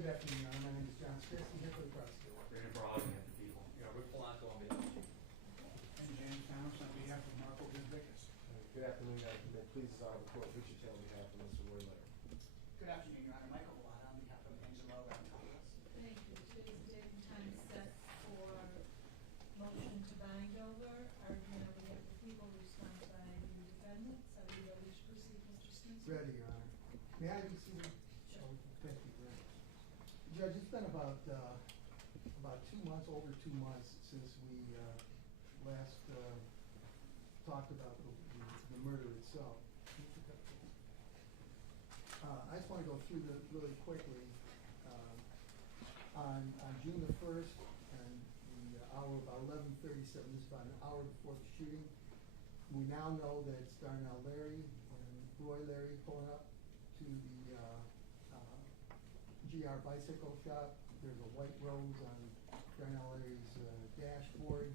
Good afternoon, Your Honor. My name is John Scripsky, here for the prosecutor. Brandon Brawley, the people. Rick Polanco on behalf of the people. And James Thomas on behalf of Marco Vizbicus. Good afternoon, Your Honor. Please the court, Richard Taylor on behalf of Mr. Roy Leonard. Good afternoon, Your Honor. Michael Bellata on behalf of Angelo Ramatopoulos. Thank you. Today's date and time is set for motion to bind over. Argument on behalf of the people, response by the defendants. Are you ready to proceed, Mr. Stinson? Ready, Your Honor. May I be seated? Sure. Thank you, Greg. Judge, it's been about 2 months, over 2 months, since we last talked about the murder itself. I just want to go through this really quickly. On June the 1st, and the hour about 11:37, this is about an hour before the shooting, we now know that it's Darnell Larry and Roy Larry pulling up to the GR bicycle shop. There's a white rose on Darnell Larry's dashboard.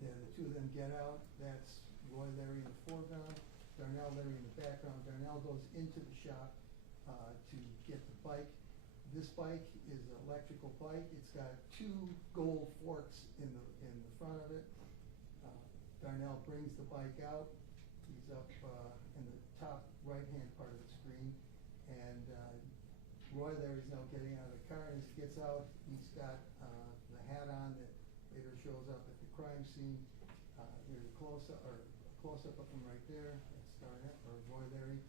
The two of them get out. That's Roy Larry in the foreground, Darnell Larry in the background. Darnell goes into the shop to get the bike. This bike is an electrical bike. It's got 2 gold forks in the front of it. Darnell brings the bike out. He's up in the top right-hand part of the screen, and Roy Larry's now getting out of the car. As he gets out, he's got the hat on that later shows up at the crime scene. Here's a close-up of him right there. That's Darnell, or Roy Larry.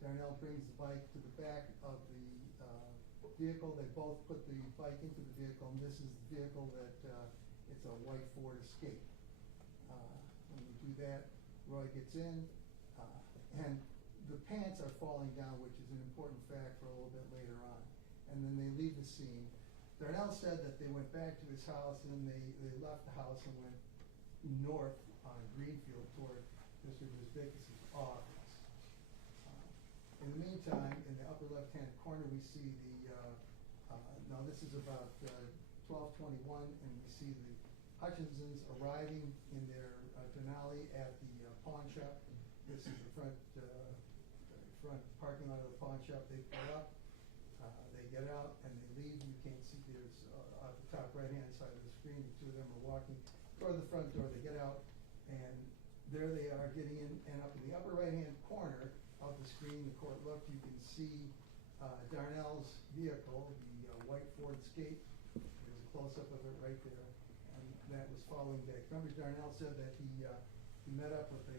Darnell brings the bike to the back of the vehicle. They both put the bike into the vehicle, and this is the vehicle that it's a white Ford Escape. When we do that, Roy gets in, and the pants are falling down, which is an important fact for a little bit later on. And then they leave the scene. Darnell said that they went back to his house, and they left the house and went north on Greenfield toward Mr. Vizbicus' office. In the meantime, in the upper left-hand corner, we see now this is about 12:21, and we see the Hutchinsons arriving in their Denali at the pawn shop. This is the front parking lot of the pawn shop. They pull up, they get out, and they leave. You can't see, there's at the top right-hand side of the screen, the two of them are walking toward the front door. They get out, and there they are getting in, and up in the upper right-hand corner of the screen, the court looked, you can see Darnell's vehicle, the white Ford Escape. There's a close-up of it right there, and that was following back. Remember, Darnell said that he met up with the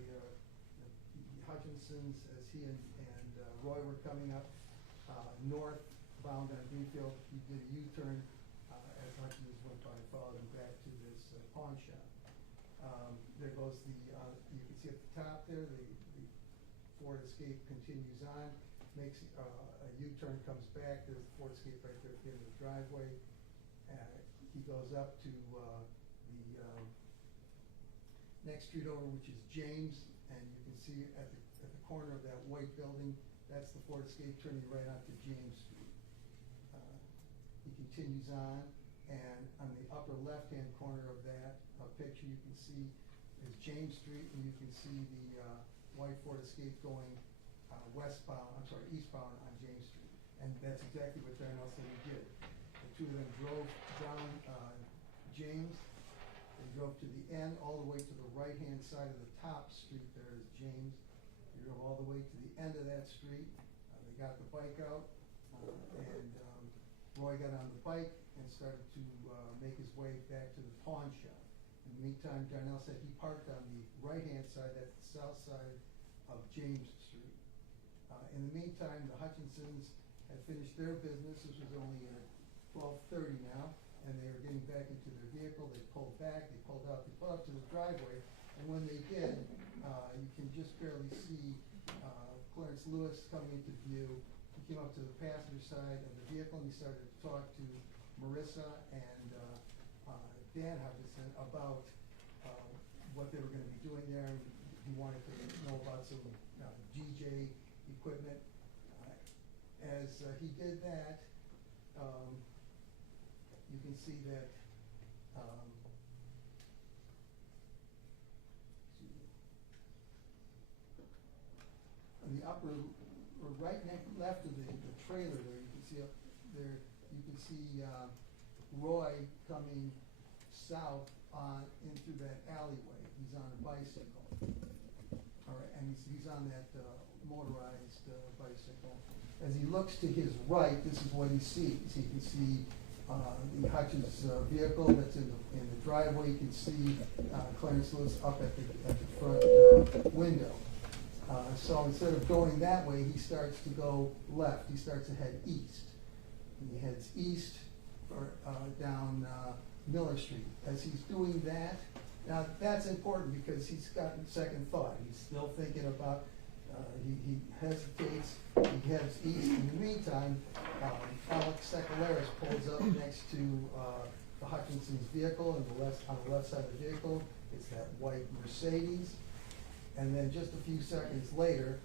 Hutchinsons as he and Roy were coming up northbound on Greenfield. He did a U-turn as Hutchinsons went by, followed him back to this pawn shop. There goes you can see at the top there, the Ford Escape continues on, makes a U-turn, comes back. There's the Ford Escape right there at the end of the driveway. He goes up to the next street over, which is James, and you can see at the corner of that white building, that's the Ford Escape turning right onto James Street. He continues on, and on the upper left-hand corner of that picture, you can see is James Street, and you can see the white Ford Escape going eastbound on James Street. And that's exactly what Darnell said he did. The two of them drove down James. They drove to the end, all the way to the right-hand side of the top street. There is James. They drove all the way to the end of that street. They got the bike out, and Roy got on the bike and started to make his way back to the pawn shop. In the meantime, Darnell said he parked on the right-hand side, that's the south side of James Street. In the meantime, the Hutchinsons had finished their business. This was only at 12:30 now, and they were getting back into their vehicle. They pulled back, they pulled out, they pulled up to the driveway, and when they did, you can just barely see Clarence Lewis coming into view. He came up to the passenger side of the vehicle, and he started to talk to Marissa and Dan Hutchinson about what they were going to be doing there. He wanted to know about some DJ equipment. As he did that, you can see that on the upper or left of the trailer there, you can see up there, you can see, Roy coming south into that alleyway. He's on a bicycle. All right, and he's on that, motorized, bicycle. As he looks to his right, this is what he sees. He can see, the Hutch's, vehicle that's in the driveway. You can see, Clarence Lewis up at the front, window. So instead of going that way, he starts to go left. He starts to head east. He heads east down Miller Street. As he's doing that, now that's important because he's gotten second thought. He's still thinking about, he hesitates, he heads east. In the meantime, Alex Secularis pulls up next to the Hutchinson's vehicle on the left side of the vehicle. It's that white Mercedes. And then just a few seconds later,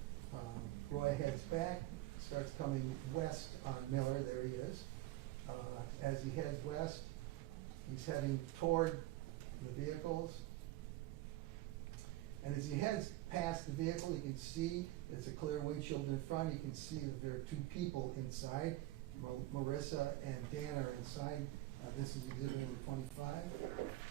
Roy heads back, starts coming west on Miller. There he is. As he heads west, he's heading toward the vehicles. And as he heads past the vehicle, you can see there's a clear windshield in front. You can see that there are two people inside. Marissa and Dan are inside. This is exhibit number 25.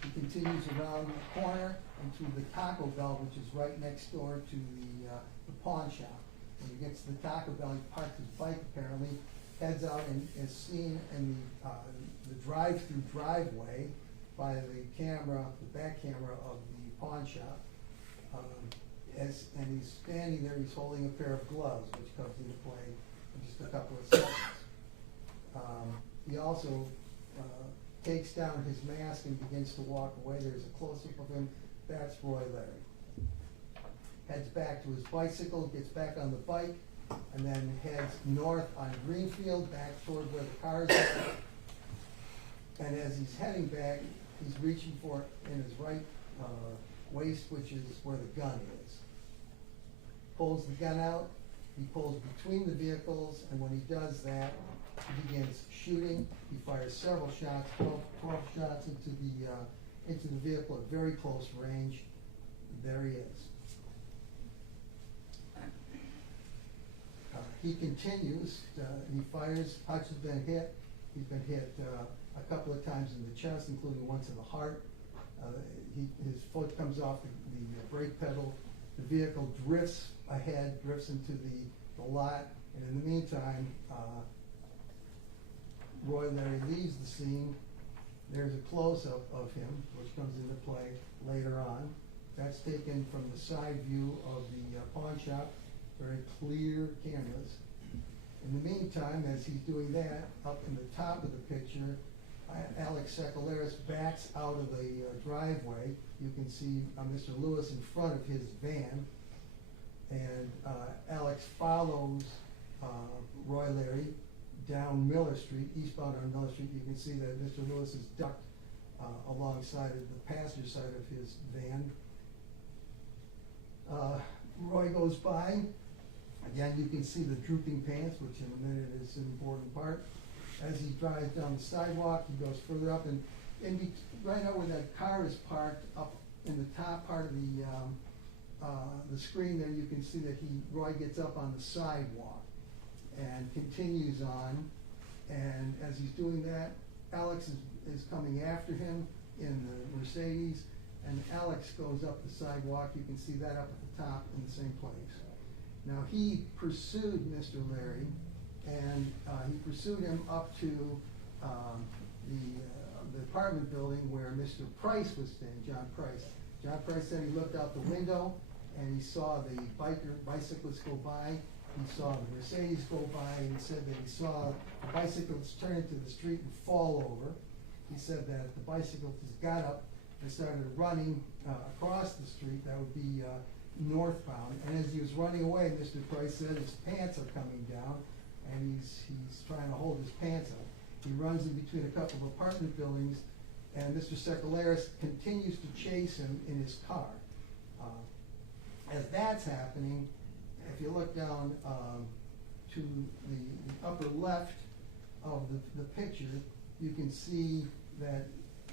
He continues around the corner into the Taco Bell, which is right next door to the pawn shop. When he gets to the Taco Bell, he parks his bike apparently, heads out and is seen in the drive-through driveway by the camera, the back camera of the pawn shop. And he's standing there, he's holding a pair of gloves, which comes into play in just a couple of seconds. He also takes down his mask and begins to walk away. There's a close-up of him. That's Roy Larry. Heads back to his bicycle, gets back on the bike, and then heads north on Greenfield, back toward where the cars are. And as he's heading back, he's reaching for in his right waist, which is where the gun is. Pulls the gun out. He pulls between the vehicles, and when he does that, he begins shooting. He fires several shots, 12 shots into the vehicle at very close range. There he is. He continues. He fires. Hutch has been hit. He's been hit a couple of times in the chest, including once in the heart. His foot comes off the brake pedal. The vehicle drifts ahead, drifts into the lot, and in the meantime, Roy Larry leaves the scene. There's a close-up of him, which comes into play later on. That's taken from the side view of the pawn shop, very clear cameras. In the meantime, as he's doing that, up in the top of the picture, Alex Secularis backs out of the driveway. You can see Mr. Lewis in front of his van, and Alex follows Roy Larry down Miller Street, eastbound on Miller Street. You can see that Mr. Lewis is ducked alongside of the passenger side of his van. Roy goes by. Again, you can see the drooping pants, which in a minute is an important part. As he drives down the sidewalk, he goes further up, and right now where that car is parked, up in the top part of the screen there, you can see that Roy gets up on the sidewalk and continues on. And as he's doing that, Alex is coming after him in the Mercedes, and Alex goes up the sidewalk. You can see that up at the top in the same place. Now, he pursued Mr. Larry, and he pursued him up to the apartment building where Mr. Price was staying, John Price. John Price said he looked out the window and he saw the bicyclist go by. He saw the Mercedes go by, and he said that he saw the bicyclist turn into the street and fall over. He said that the bicyclist got up and started running across the street. That would be northbound. And as he was running away, Mr. Price said his pants are coming down, and he's trying to hold his pants up. He runs in between a couple of apartment buildings, and Mr. Secularis continues to chase him in his car. As that's happening, if you look down to the upper left of the picture, you can see that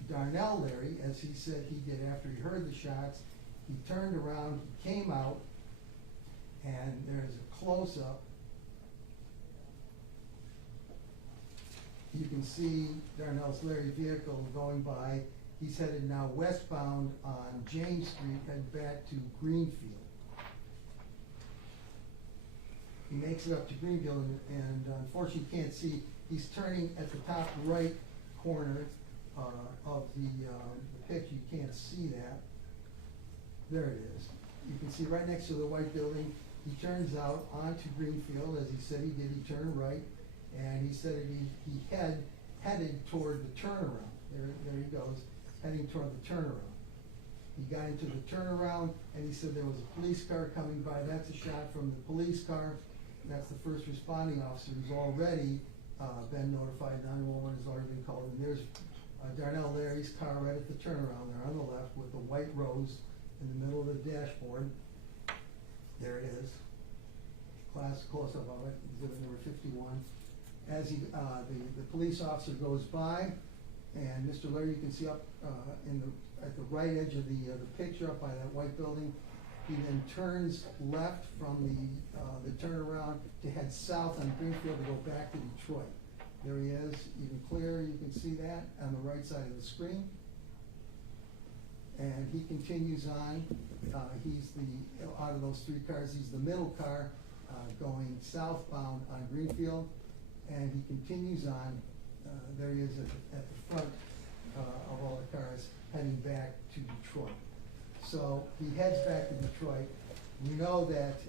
Darnell Larry, as he said he did after he heard the shots, he turned around, he came out, and there's a close-up you can see Darnell's Larry vehicle going by. He's headed now westbound on James Street, heading back to Greenfield. He makes it up to Greenfield, and unfortunately you can't see, he's turning at the top right corner of the picture. You can't see that. There it is. You can see right next to the white building. He turns out onto Greenfield, as he said he did. He turned right, and he said that he headed toward the turnaround. There he goes, heading toward the turnaround. He got into the turnaround, and he said there was a police car coming by. That's a shot from the police car. That's the first responding officer who's already been notified. 911 has already been called, and there's Darnell Larry's car right at the turnaround there on the left with the white rose in the middle of the dashboard. There it is. Close-up of it, exhibit number 51. As the police officer goes by, and Mr. Larry, you can see up at the right edge of the picture, up by that white building. He then turns left from the turnaround to head south on Greenfield to go back to Detroit. There he is, even clearer. You can see that on the right side of the screen. And he continues on. He's out of those three cars, he's the middle car going southbound on Greenfield, and he continues on. There he is at the front of all the cars heading back to Detroit. So he heads back to Detroit. We know that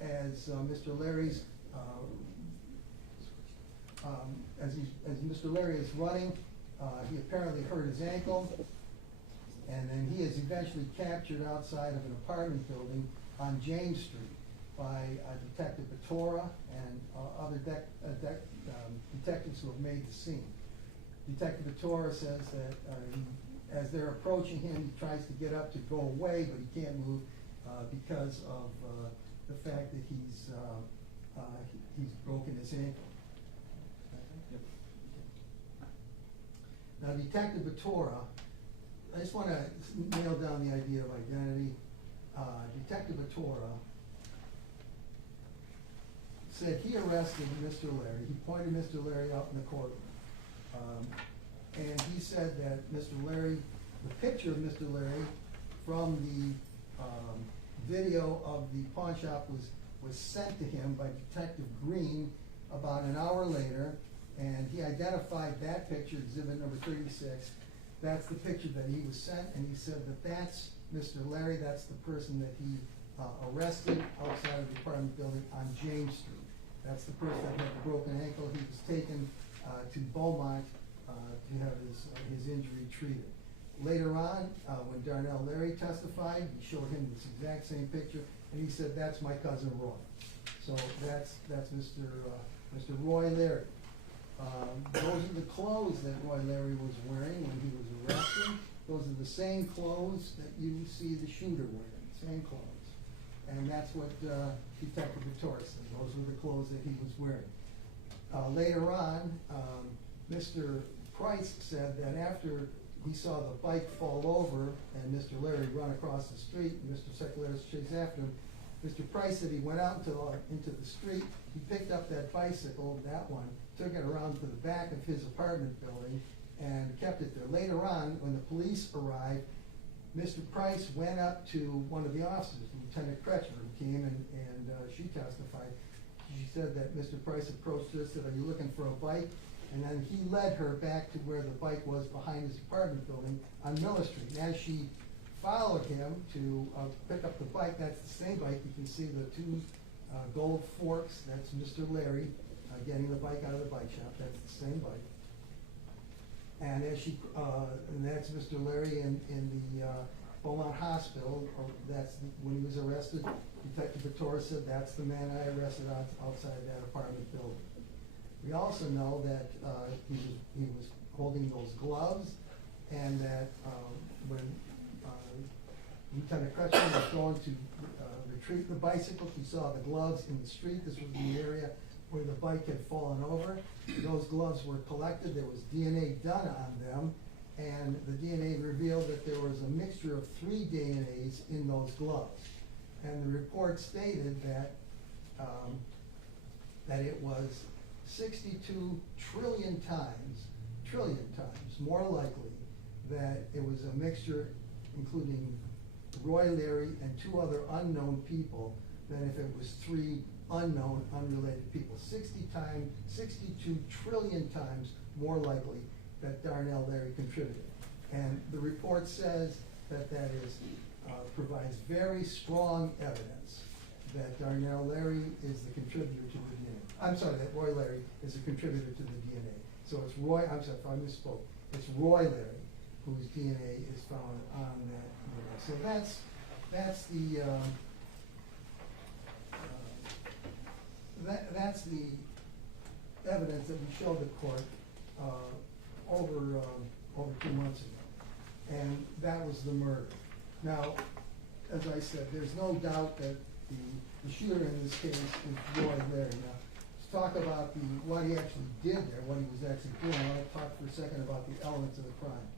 as Mr. Larry's as Mr. Larry is running, he apparently hurt his ankle, and then he is eventually captured outside of an apartment building on James Street by Detective Batora and other detectives who have made the scene. Detective Batora says that as they're approaching him, he tries to get up to go away, but he can't move because of the fact that he's broken his ankle. Now, Detective Batora, I just want to nail down the idea of identity. Detective Batora said he arrested Mr. Larry. He pointed Mr. Larry out in the courtroom. And he said that Mr. Larry, the picture of Mr. Larry from the video of the pawn shop was sent to him by Detective Green about an hour later, and he identified that picture, exhibit number 36. That's the picture that he was sent, and he said that that's Mr. Larry, that's the person that he arrested outside of the apartment building on James Street. That's the person that had the broken ankle. He was taken to Beaumont to have his injury treated. Later on, when Darnell Larry testified, he showed him this exact same picture, and he said, "That's my cousin Roy." So that's Mr. Roy Larry. Those are the clothes that Roy Larry was wearing when he was arrested. Those are the same clothes that you see the shooter wearing, same clothes. And that's what Detective Batora said. Those were the clothes that he was wearing. Later on, Mr. Price said that after he saw the bike fall over and Mr. Larry run across the street and Mr. Secularis chased after him, Mr. Price said he went out into the street, he picked up that bicycle, that one, took it around to the back of his apartment building and kept it there. Later on, when the police arrived, Mr. Price went up to one of the officers, Lieutenant Kretschmer, who came and she testified. She said that Mr. Price approached her and said, "Are you looking for a bike?" And then he led her back to where the bike was behind his apartment building on Miller Street. And as she followed him to pick up the bike, that's the same bike. You can see the two gold forks. That's Mr. Larry getting the bike out of the bike shop. That's the same bike. And as and that's Mr. Larry in the Beaumont Hospital. That's when he was arrested. Detective Batora said, "That's the man I arrested outside that apartment building." We also know that he was holding those gloves, and that when Lieutenant Kretschmer was going to retrieve the bicycle, he saw the gloves in the street. This was the area where the bike had fallen over. Those gloves were collected. There was DNA done on them, and the DNA revealed that there was a mixture of 3 DNAs in those gloves. And the report stated that that it was 62 trillion times more likely that it was a mixture including Roy Larry and two other unknown people than if it was three unknown, unrelated people. 62 trillion times more likely that Darnell Larry contributed. And the report says that provides very strong evidence that Darnell Larry is the contributor to the DNA. I'm sorry, that Roy Larry is a contributor to the DNA. So it's Roy, I'm sorry if I misspoke, it's Roy Larry whose DNA is found on that DNA. So that's the evidence that we showed the court over 2 months ago, and that was the murder. Now, as I said, there's no doubt that the shooter in this case is Roy Larry. Now, to talk about what he actually did there, what he was actually doing, I want to talk for a second about the elements of the crime.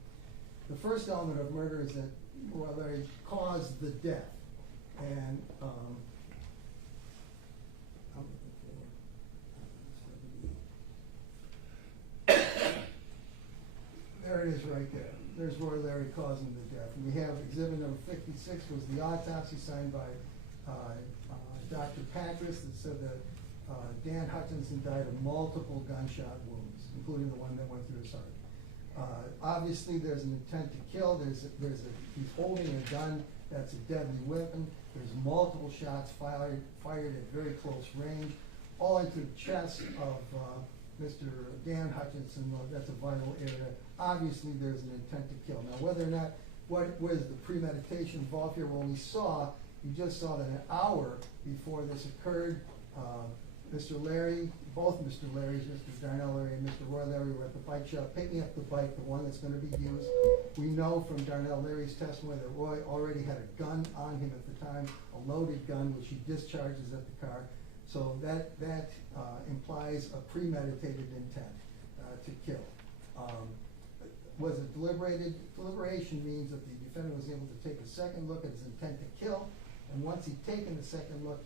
The first element of murder is that Roy Larry caused the death, and there it is right there. There's Roy Larry causing the death. And we have exhibit number 56 was the autopsy signed by Dr. Patras that said that Dan Hutchinson died of multiple gunshot wounds, including the one that went through his heart. Obviously, there's an intent to kill. He's holding a gun that's a deadly weapon. There's multiple shots fired at very close range, all into the chest of Mr. Dan Hutchinson. That's a vital area. Obviously, there's an intent to kill. Now, whether or not, what was the premeditation involved here? Well, you just saw that an hour before this occurred, Mr. Larry, both Mr. Larrys, Mr. Darnell Larry and Mr. Roy Larry were at the bike shop picking up the bike, the one that's going to be used. We know from Darnell Larry's testimony that Roy already had a gun on him at the time, a loaded gun, which he discharges at the car. So that implies a premeditated intent to kill. Was it deliberated? Deliberation means that the defendant was able to take a second look at his intent to kill, and once he'd taken the second look,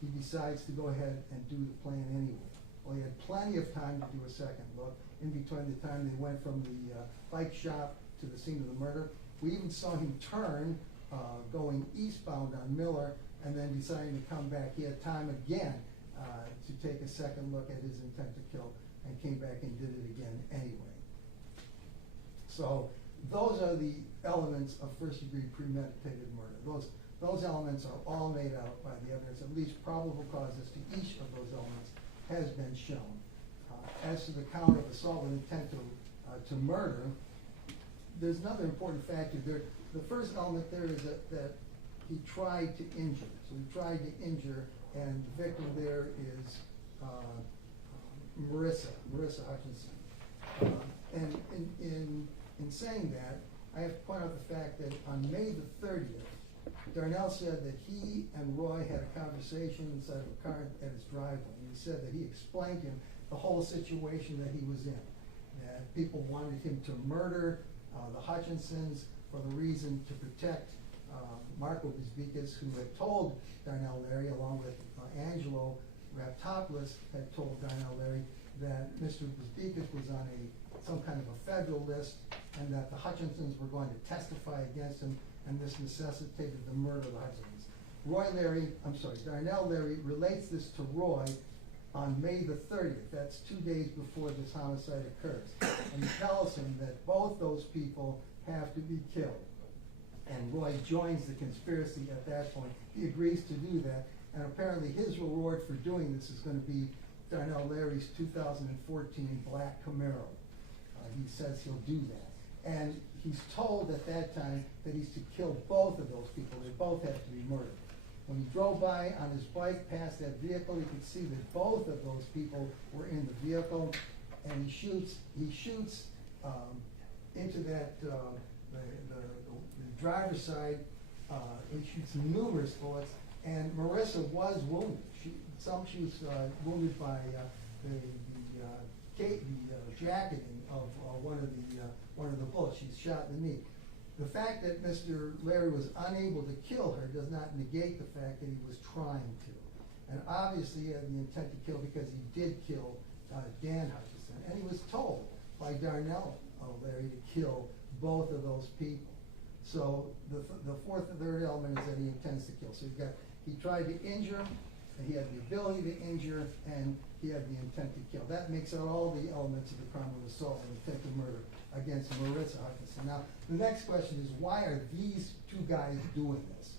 he decides to go ahead and do the plan anyway. Well, he had plenty of time to do a second look in between the time they went from the bike shop to the scene of the murder. We even saw him turn, going eastbound on Miller, and then deciding to come back. He had time again to take a second look at his intent to kill, and came back and did it again anyway. So those are the elements of first-degree premeditated murder. Those elements are all made out by the evidence. At least probable causes to each of those elements has been shown. As to the count of assault with intent to murder, there's another important factor there. The first element there is that he tried to injure. So he tried to injure, and the victim there is Marissa Hutchinson. And in saying that, I have to point out the fact that on May the 30th, Darnell said that he and Roy had a conversation inside of a car at his driveway. And he said that he explained to him the whole situation that he was in, that people wanted him to murder the Hutchinsons for the reason to protect Marco Bisbicas, who had told Darnell Larry, along with Angelo Raptopoulos, had told Darnell Larry that Mr. Bisbicas was on some kind of a federal list, and that the Hutchinsons were going to testify against him, and this necessitated the murder of the Hutchinsons. Darnell Larry relates this to Roy on May the 30th. That's 2 days before this homicide occurs. And he tells him that both those people have to be killed. And Roy joins the conspiracy at that point. He agrees to do that, and apparently his reward for doing this is going to be Darnell Larry's 2014 black Camaro. He says he'll do that. And he's told at that time that he's to kill both of those people. They both have to be murdered. When he drove by on his bike past that vehicle, he could see that both of those people were in the vehicle, and he shoots into that the driver's side. He shoots numerous bullets, and Marissa was wounded. She was wounded by the jacketing of one of the bullets. She's shot in the knee. The fact that Mr. Larry was unable to kill her does not negate the fact that he was trying to. And obviously he had the intent to kill, because he did kill Dan Hutchinson, and he was told by Darnell O'Leary to kill both of those people. So the fourth and third element is that he intends to kill. So he tried to injure, and he had the ability to injure, and he had the intent to kill. That makes out all the elements of the crime of assault and attempted murder against Marissa Hutchinson. Now, the next question is, why are these two guys doing this?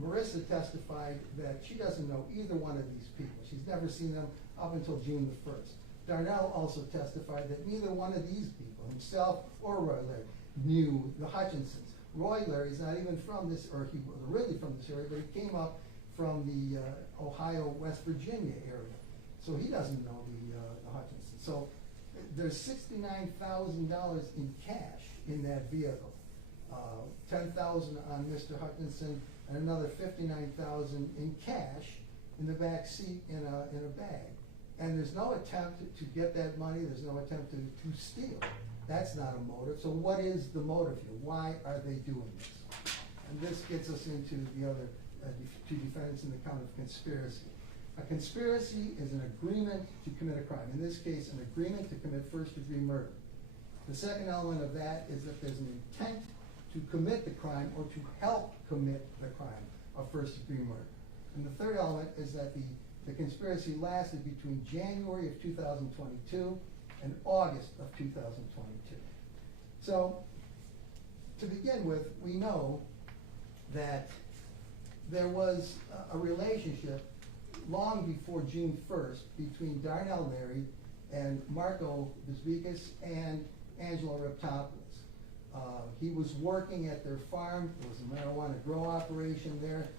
Marissa testified that she doesn't know either one of these people. She's never seen them up until June the 1st. Darnell also testified that neither one of these people, himself or Roy Leary, knew the Hutchinsons. Roy Leary's not even from this, or he was really from this area, but he came up from the Ohio, West Virginia area. So he doesn't know the Hutchinsons. So there's $69,000 in cash in that vehicle. $10,000 on Mr. Hutchinson, and another $59,000 in cash in the back seat in a bag. And there's no attempt to get that money. There's no attempt to steal. That's not a motive. So what is the motive here? Why are they doing this? And this gets us into the other two defendants in the count of conspiracy. A conspiracy is an agreement to commit a crime. In this case, an agreement to commit first-degree murder. The second element of that is that there's an intent to commit the crime or to help commit the crime of first-degree murder. And the third element is that the conspiracy lasted between January of 2022 and August of 2022. So, to begin with, we know that there was a relationship long before June 1st between Darnell Leary and Marco Bisbikis and Angelo Reptopoulos. He was working at their farm. There was a marijuana grow operation there.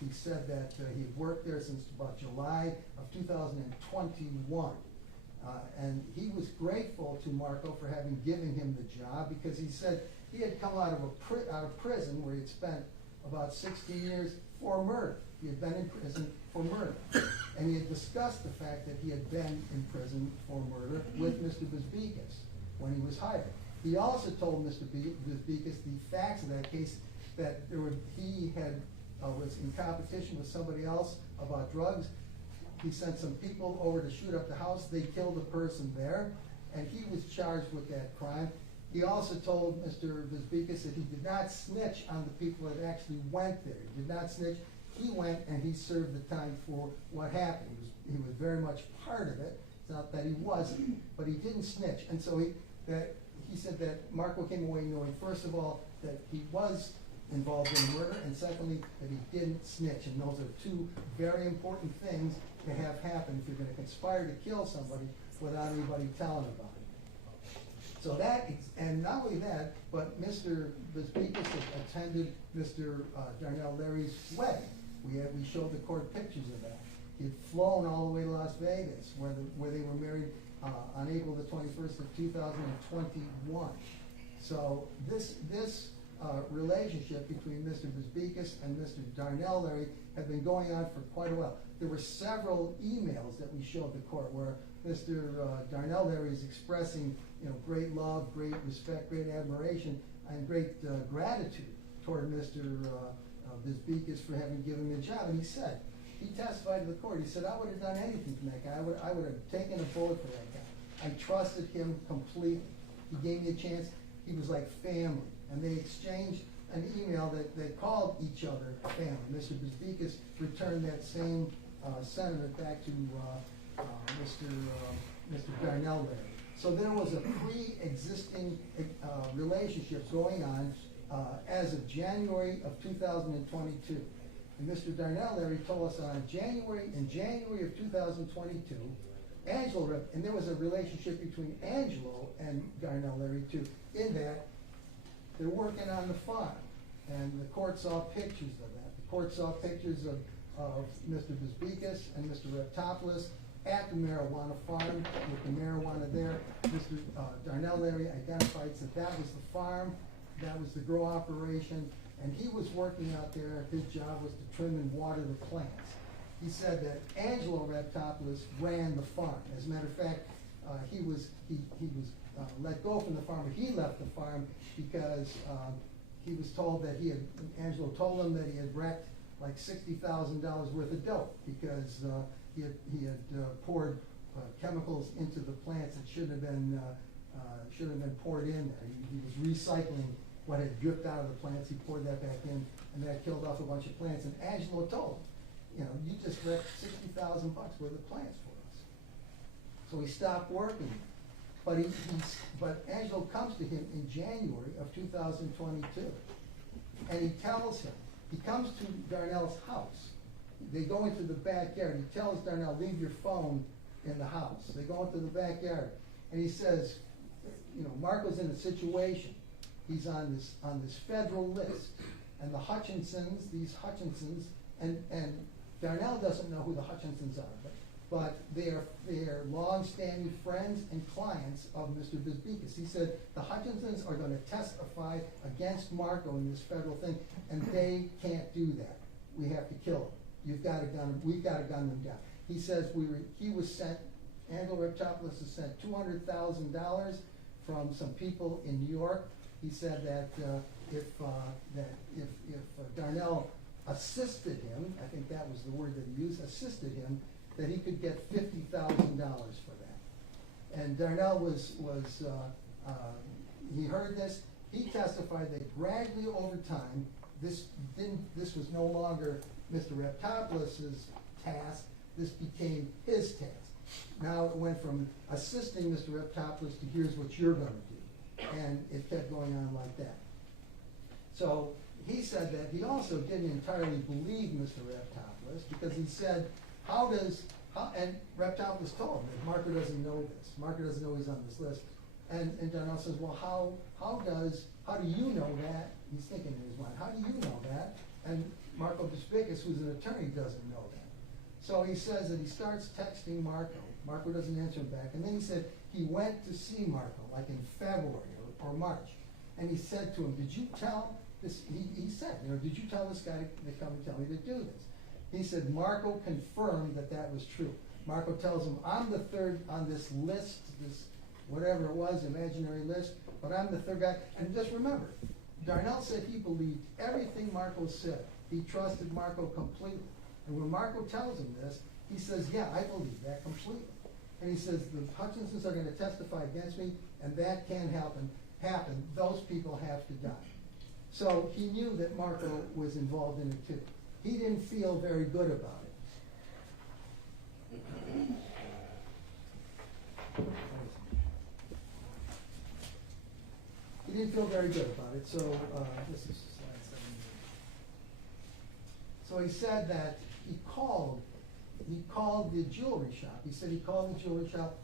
He said that he had worked there since about July of 2021. And he was grateful to Marco for having given him the job, because he said he had come out of prison where he had spent about 16 years for murder. He had been in prison for murder. And he had discussed the fact that he had been in prison for murder with Mr. Bisbikis when he was hired. He also told Mr. Bisbikis the facts of that case, that he was in competition with somebody else about drugs. He sent some people over to shoot up the house. They killed a person there, and he was charged with that crime. He also told Mr. Bisbikis that he did not snitch on the people that actually went there. He did not snitch. He went and he served the time for what happened. He was very much part of it. It's not that he wasn't, but he didn't snitch. And so he said that Marco came away knowing, first of all, that he was involved in murder, and secondly, that he didn't snitch. And those are two very important things to have happen if you're going to conspire to kill somebody without anybody telling about it. So that, and not only that, but Mr. Bisbikis attended Mr. Darnell Leary's wedding. We showed the court pictures of that. He had flown all the way to Las Vegas, where they were married on April the 21st of 2021. So this relationship between Mr. Bisbikis and Mr. Darnell Leary had been going on for quite a while. There were several emails that we showed the court where Mr. Darnell Leary is expressing, great love, great respect, great admiration, and great gratitude toward Mr. Bisbikis for having given him a job. And he testified to the court. He said, I would have done anything for that guy. I would have taken a bullet for that guy. I trusted him completely. He gave me a chance. He was like family. And they exchanged an email that they called each other family. Mr. Bisbikis returned that same sentiment back to Mr. Darnell Leary. So there was a pre-existing relationship going on as of January of 2022. And Mr. Darnell Leary told us in January of 2022, and there was a relationship between Angelo and Darnell Leary too, in that they're working on the farm. And the court saw pictures of that. The court saw pictures of Mr. Bisbikis and Mr. Reptopoulos at the marijuana farm with the marijuana there. Mr. Darnell Leary identified that was the farm, that was the grow operation, and he was working out there. His job was to trim and water the plants. He said that Angelo Reptopoulos ran the farm. As a matter of fact, he was let go from the farm, but he left the farm because he was told that Angelo told him that he had wrecked like $60,000 worth of dope because he had poured chemicals into the plants that shouldn't have been poured in there. He was recycling what had dripped out of the plants, he poured that back in, and that killed off a bunch of plants. And Angelo told him, you just wrecked $60,000 worth of plants for us. So he stopped working. But Angelo comes to him in January of 2022, and he tells him, he comes to Darnell's house. They go into the backyard. He tells Darnell, leave your phone in the house. They go into the backyard, and he says, Marco's in a situation. He's on this federal list, and the Hutchinsons, these Hutchinsons, and Darnell doesn't know who the Hutchinsons are, but they are long-standing friends and clients of Mr. Bisbikis. He said the Hutchinsons are going to testify against Marco in this federal thing, and they can't do that. We have to kill them. We've got to gun them down. He says he was sent. Angelo Reptopoulos was sent $200,000 from some people in New York. He said that if Darnell assisted him, I think that was the word that he used, assisted him, that he could get $50,000 for that. And Darnell he heard this. He testified that gradually over time, this was no longer Mr. Reptopoulos' task. This became his task. Now it went from assisting Mr. Reptopoulos to here's what you're going to do. And it kept going on like that. So he said that he also didn't entirely believe Mr. Reptopoulos because he said, and Reptopoulos told him that Marco doesn't know this. Marco doesn't know he's on this list. And Darnell says, well, how do you know that? He's thinking in his mind, how do you know that? And Marco Bisbikis, who's an attorney, doesn't know that. So he says that he starts texting Marco. Marco doesn't answer him back. And then he said he went to see Marco, like in February or March. And he said to him, did you tell this? He said, did you tell this guy to come and tell me to do this? He said Marco confirmed that was true. Marco tells him, I'm the third on this list, this whatever it was, imaginary list, but I'm the third guy. And just remember, Darnell said he believed everything Marco said. He trusted Marco completely. And when Marco tells him this, he says, yeah, I believe that completely. And he says, the Hutchinsons are going to testify against me, and that can't happen. Those people have to die. So he knew that Marco was involved in it too. He didn't feel very good about it. He didn't feel very good about it, so this is slide 7. So he said that he called the jewelry shop. He said he called the jewelry shop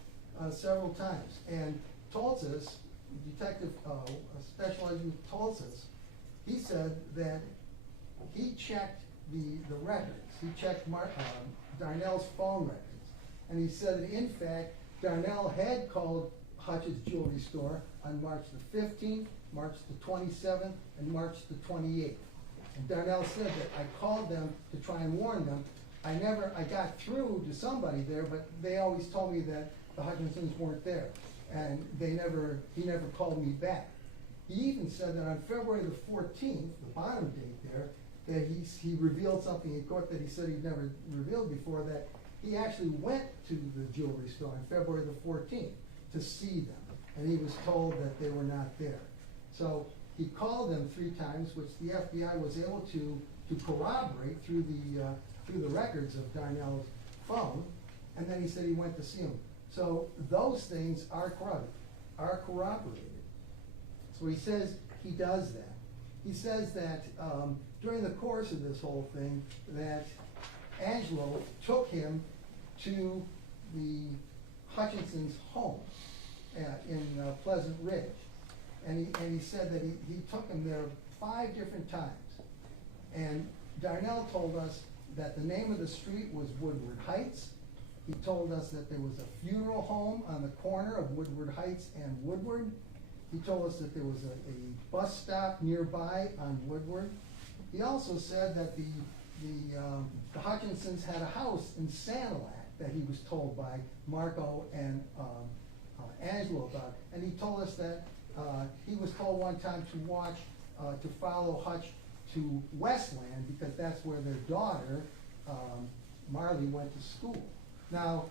several times, and Tolzis, Detective specializing in Tolzis, he said that he checked the records. He checked Darnell's phone records. And he said that, in fact, Darnell had called Hutch's jewelry store on March the 15th, March the 27th, and March the 28th. And Darnell said that I called them to try and warn them. I got through to somebody there, but they always told me that the Hutchinsons weren't there. And he never called me back. He even said that on February the 14th, the bottom date there, that he revealed something in court that he said he'd never revealed before, that he actually went to the jewelry store on February the 14th to see them. And he was told that they were not there. So he called them 3 times, which the FBI was able to corroborate through the records of Darnell's phone. And then he said he went to see him. So those things are corroborated. So he says he does that. He says that during the course of this whole thing, that Angelo took him to the Hutchinson's home in Pleasant Ridge. And he said that he took him there 5 different times. And Darnell told us that the name of the street was Woodward Heights. He told us that there was a funeral home on the corner of Woodward Heights and Woodward. He told us that there was a bus stop nearby on Woodward. He also said that the Hutchinsons had a house in Sanilac that he was told by Marco and Angelo about. And he told us that he was told one time to follow Hutch to Westland because that's where their daughter, Marley, went to school. Now,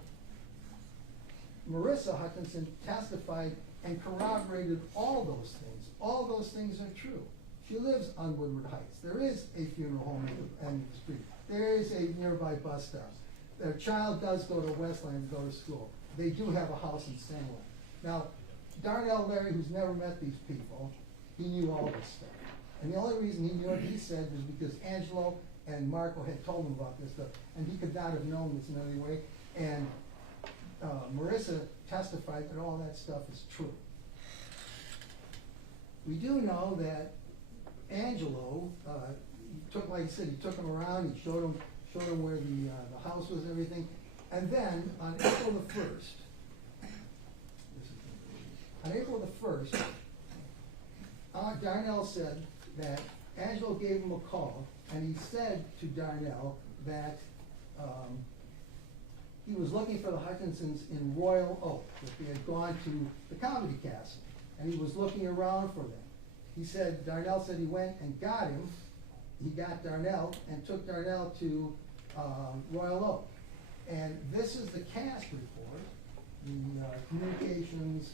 Marissa Hutchinson testified and corroborated all those things. All those things are true. She lives on Woodward Heights. There is a funeral home at the end of the street. There is a nearby bus stop. Their child does go to Westland to go to school. They do have a house in Stanley. Now, Darnell Larry, who's never met these people, he knew all this stuff. And the only reason he knew what he said was because Angelo and Marco had told him about this stuff, and he could not have known this in any way. And Marissa testified that all that stuff is true. We do know that Angelo took, like I said, he took him around. He showed him where the house was and everything. And then on April the 1st, Darnell said that Angelo gave him a call, and he said to Darnell that he was looking for the Hutchinsons in Royal Oak, that they had gone to the Comedy Castle, and he was looking around for them. He said, Darnell said he went and got him. He got Darnell and took Darnell to Royal Oak. And this is the cast report, the communications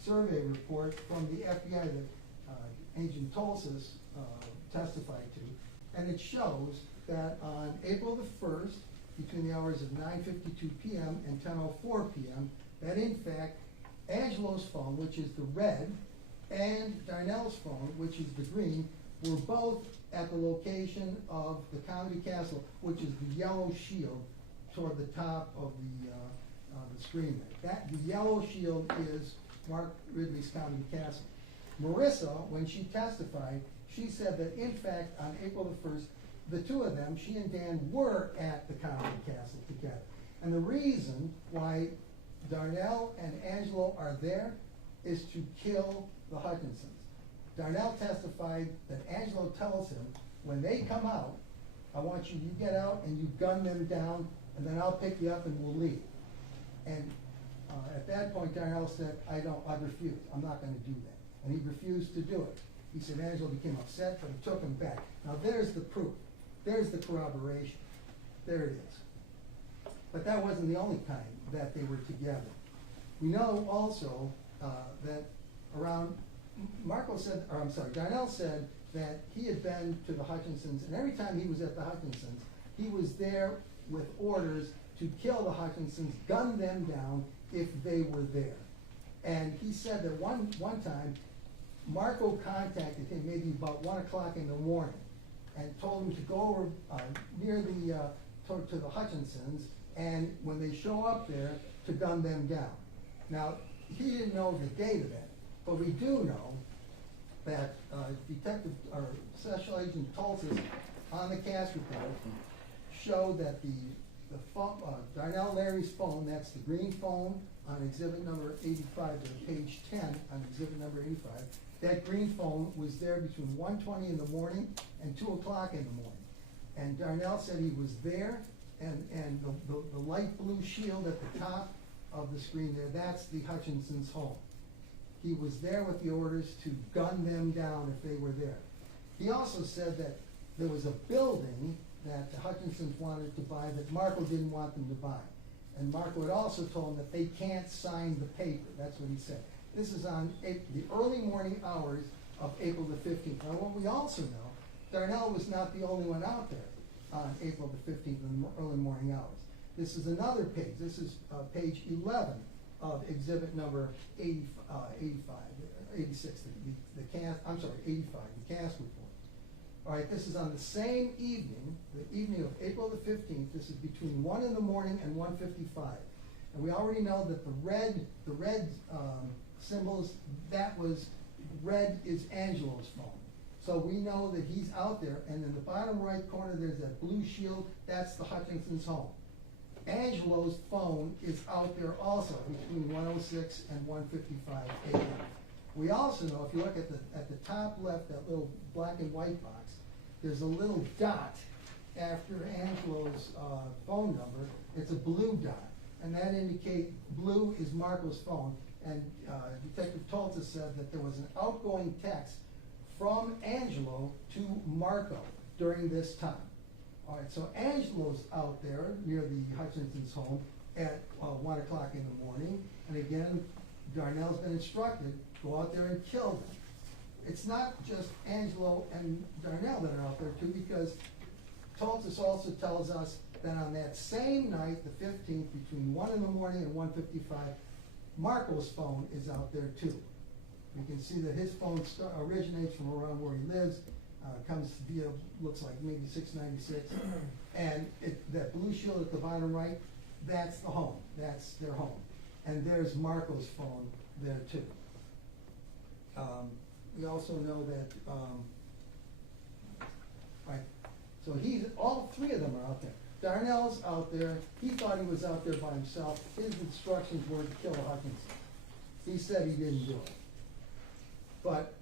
survey report from the FBI that Agent Tolsis testified to. And it shows that on April the 1st, between the hours of 9:52 p.m. and 10:04 p.m., that in fact, Angelo's phone, which is the red, and Darnell's phone, which is the green, were both at the location of the Comedy Castle, which is the yellow shield toward the top of the screen there. The yellow shield is Mark Ridley's Comedy Castle. Marissa, when she testified, she said that in fact on April the 1st, the two of them, she and Dan, were at the Comedy Castle together. And the reason why Darnell and Angelo are there is to kill the Hutchinsons. Darnell testified that Angelo tells him, when they come out, I want you get out and you gun them down, and then I'll pick you up and we'll leave. And at that point, Darnell said, I refuse. I'm not going to do that. And he refused to do it. He said Angelo became upset, but he took him back. Now there's the proof. There's the corroboration. There it is. But that wasn't the only time that they were together. We know also that Darnell said that he had been to the Hutchinsons, and every time he was at the Hutchinsons, he was there with orders to kill the Hutchinsons, gun them down if they were there. And he said that one time, Marco contacted him maybe about 1 o'clock in the morning and told him to go over near to the Hutchinsons, and when they show up there, to gun them down. Now, he didn't know the date of that, but we do know that Special Agent Tolsis on the cast report showed that the phone, Darnell Larry's phone, that's the green phone on exhibit number 85, to page 10 on exhibit number 85, that green phone was there between 1:20 in the morning and 2 o'clock in the morning. And Darnell said he was there, and the light blue shield at the top of the screen there, that's the Hutchinsons' home. He was there with the orders to gun them down if they were there. He also said that there was a building that the Hutchinsons wanted to buy that Marco didn't want them to buy. And Marco had also told him that they can't sign the paper. That's what he said. This is on the early morning hours of April the 15th. Now, what we also know, Darnell was not the only one out there on April the 15th in the early morning hours. This is another page. This is page 11 of exhibit number 85, 86, the cast report. All right, this is on the same evening, the evening of April the 15th. This is between 1 in the morning and 1:55. And we already know that the red symbols, that was, red is Angelo's phone. So we know that he's out there, and in the bottom right corner there's that blue shield, that's the Hutchinsons' home. Angelo's phone is out there also between 1:06 and 1:55 a.m. We also know, if you look at the top left, that little black and white box, there's a little dot after Angelo's phone number. It's a blue dot, and that indicates blue is Marco's phone. And Detective Tolta said that there was an outgoing text from Angelo to Marco during this time. All right, so Angelo's out there near the Hutchinsons' home. at 1 o'clock in the morning. And again, Darnell's been instructed, go out there and kill them. It's not just Angelo and Darnell that are out there too, because Toltis also tells us that on that same night, the 15th, between 1 in the morning and 1:55, Marco's phone is out there too. You can see that his phone originates from around where he lives, comes via, looks like maybe 696, and that blue shield at the bottom right, that's the home, that's their home. And there's Marco's phone there too. We also know that, right, so all three of them are out there. Darnell's out there, he thought he was out there by himself, his instructions were to kill Hutchinson. He said he didn't do it. But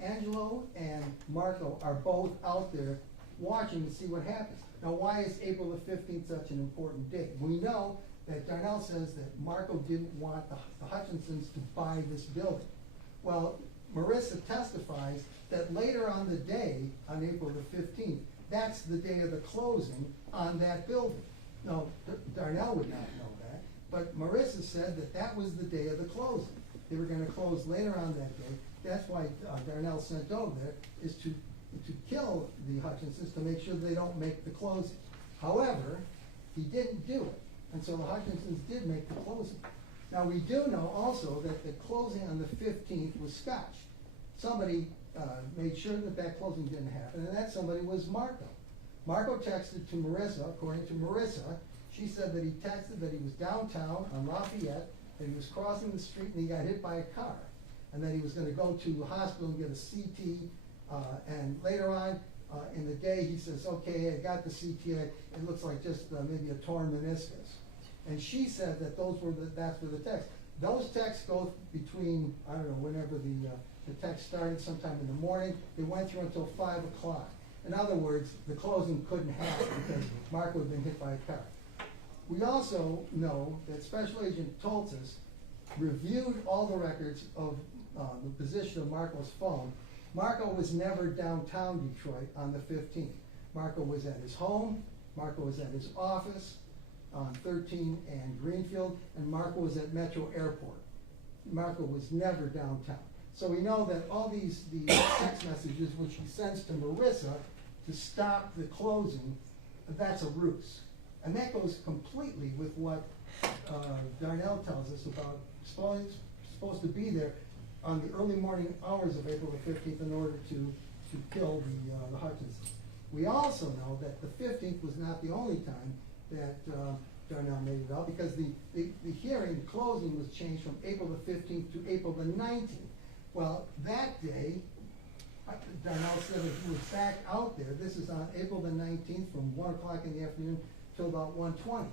Angelo and Marco are both out there watching to see what happens. Now, why is April the 15th such an important date? We know that Darnell says that Marco didn't want the Hutchinsons to buy this building. Well, Marissa testifies that later on the day, on April the 15th, that's the day of the closing on that building. No, Darnell would not know that, but Marissa said that that was the day of the closing. They were gonna close later on that day. That's why Darnell sent over there, is to kill the Hutchinsons, to make sure they don't make the closing. However, he didn't do it, and so the Hutchinsons did make the closing. Now, we do know also that the closing on the 15th was scotched. Somebody made sure that that closing didn't happen, and that somebody was Marco. Marco texted to Marissa. According to Marissa, she said that he texted that he was downtown on Lafayette, that he was crossing the street and he got hit by a car, and that he was going to go to the hospital and get a CT, and later on in the day he says, okay, I got the CT, it looks like just maybe a torn meniscus. And she said that that's were the texts. Those texts go between, I don't know, whenever the text started, sometime in the morning. They went through until 5 o'clock. In other words, the closing couldn't happen because Marco had been hit by a car. We also know that Special Agent Toltis reviewed all the records of the position of Marco's phone. Marco was never downtown Detroit on the 15th. Marco was at his home, Marco was at his office on 13 and Greenfield, and Marco was at Metro Airport. Marco was never downtown. So we know that all these text messages which he sends to Marissa to stop the closing, that's a ruse. And that goes completely with what Darnell tells us about supposed to be there on the early morning hours of April the 15th in order to kill the Hutchinsons. We also know that the 15th was not the only time that Darnell made it out, because the hearing, the closing was changed from April the 15th to April the 19th. Well, that day, Darnell said that he was back out there. This is on April the 19th from 1 o'clock in the afternoon till about 1:20.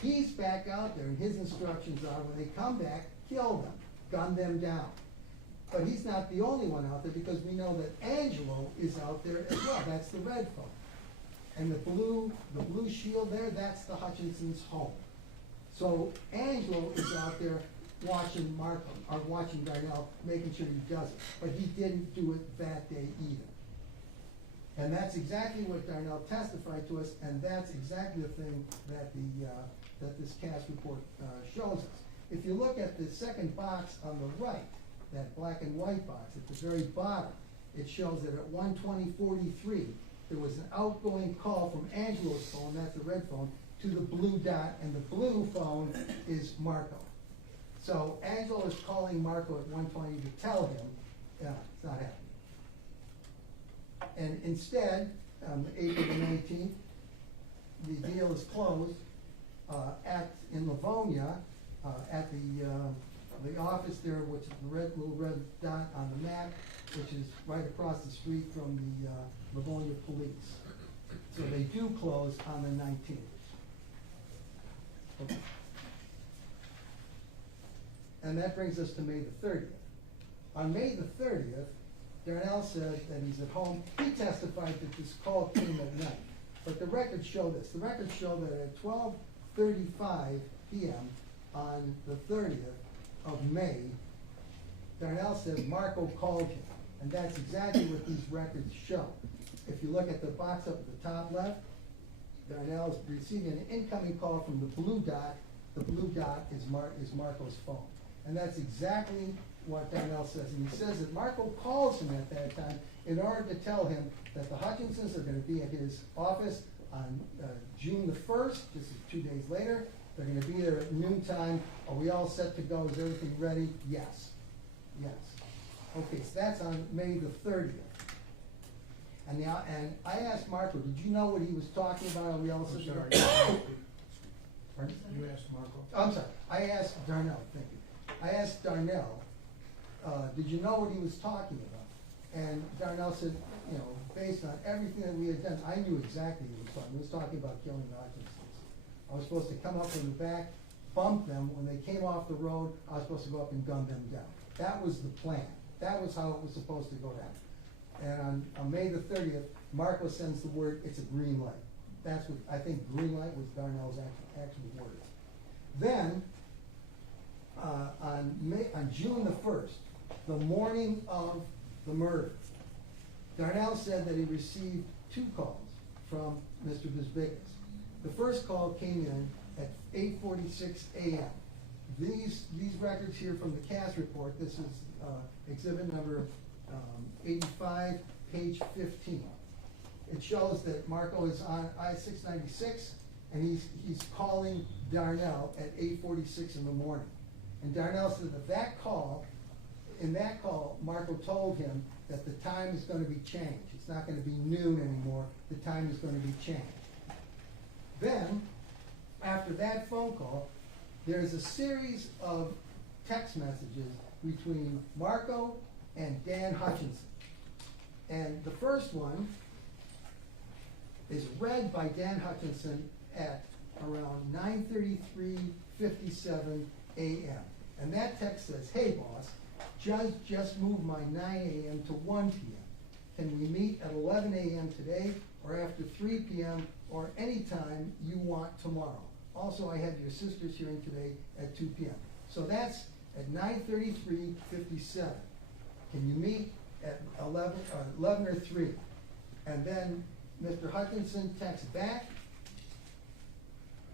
He's back out there, and his instructions are when they come back, kill them, gun them down. But he's not the only one out there, because we know that Angelo is out there as well. That's the red phone. And the blue shield there, that's the Hutchinson's home. So Angelo is out there watching Marco, or watching Darnell, making sure he does it. But he didn't do it that day either. And that's exactly what Darnell testified to us, and that's exactly the thing that that this cast report shows us. If you look at the second box on the right, that black and white box at the very bottom, it shows that at 1:20:43, there was an outgoing call from Angelo's phone, that's the red phone, to the blue dot, and the blue phone is Marco. So Angelo is calling Marco at 1:20 to tell him, yeah, it's not happening. And instead, April the 19th, the deal is closed in Livonia, at the office there, which is the little red dot on the map, which is right across the street from the Livonia police. So they do close on the 19th. Okay. And that brings us to May the 30th. On May the 30th, Darnell said that he's at home. He testified that this call came at night. But the records show this. The records show that at 12:35 p.m. on the 30th of May, Darnell said Marco called him. And that's exactly what these records show. If you look at the box up at the top left, Darnell's receiving an incoming call from the blue dot. The blue dot is Marco's phone. And that's exactly what Darnell says. And he says that Marco calls him at that time in order to tell him that the Hutchinsons are going to be at his office on June the 1st. This is 2 days later. They're going to be there at noontime. Are we all set to go? Is everything ready? Yes. Yes. Okay, so that's on May the 30th. And I asked Marco, did you know what he was talking about? Are we all set to go? Pardon? You asked Marco. I'm sorry. I asked Darnell, thank you. I asked Darnell, did you know what he was talking about? And Darnell said, you know, based on everything that we had done, I knew exactly what he was talking. He was talking about killing the Hutchinsons. I was supposed to come up from the back, bump them. When they came off the road, I was supposed to go up and gun them down. That was the plan. That was how it was supposed to go down. And on May the 30th, Marco sends the word, it's a green light. That's what, I think green light was Darnell's actual words. Then, on June the 1st, the morning of the murder, Darnell said that he received 2 calls from Mr. Bisbigas. The first call came in at 8:46 a.m. These records here from the CAS report, this is exhibit number 85, page 15. It shows that Marco is on I-696, and he's calling Darnell at 8:46 in the morning. And Darnell said that in that call, Marco told him that the time is going to be changed. It's not going to be noon anymore. The time is going to be changed. Then, after that phone call, there's a series of text messages between Marco and Dan Hutchinson. And the first one is read by Dan Hutchinson at around 9:33:57 a.m. And that text says, hey boss, just moved my 9 a.m. to 1 p.m. Can we meet at 11 a.m. today or after 3 p.m. or any time you want tomorrow? Also, I have your sister's hearing today at 2 p.m. So that's at 9:33:57. Can you meet at 11 or 3? And then Mr. Hutchinson texts back,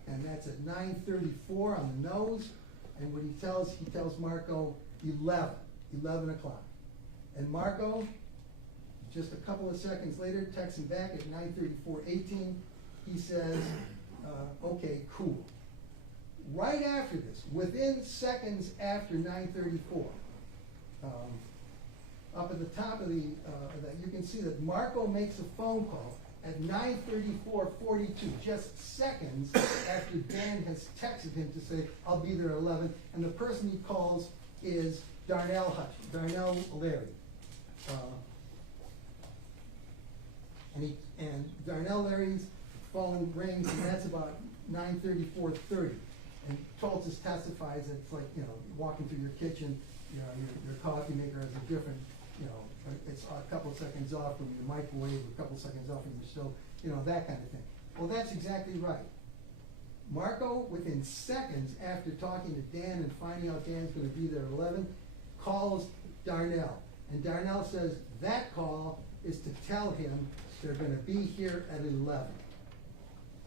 and that's at 9:34 on the nose. And what he tells Marco 11 o'clock. And Marco, just a couple of seconds later, texts him back at 9:34:18. He says, okay, cool. Right after this, within seconds after 9:34, up at the top of that, you can see that Marco makes a phone call at 9:34:42, just seconds after Dan has texted him to say, I'll be there at 11, and the person he calls is Darnell Larry. And Darnell Larry's phone rings, and that's about 9:34:30. And Toltis testifies that it's like, you know, walking through your kitchen, you know, your coffee maker has a different, you know, it's a couple of seconds off from your microwave, a couple of seconds off from your stove, you know, that kind of thing. Well, that's exactly right. Marco, within seconds after talking to Dan and finding out Dan's going to be there at 11, calls Darnell. And Darnell says that call is to tell him they're going to be here at 11.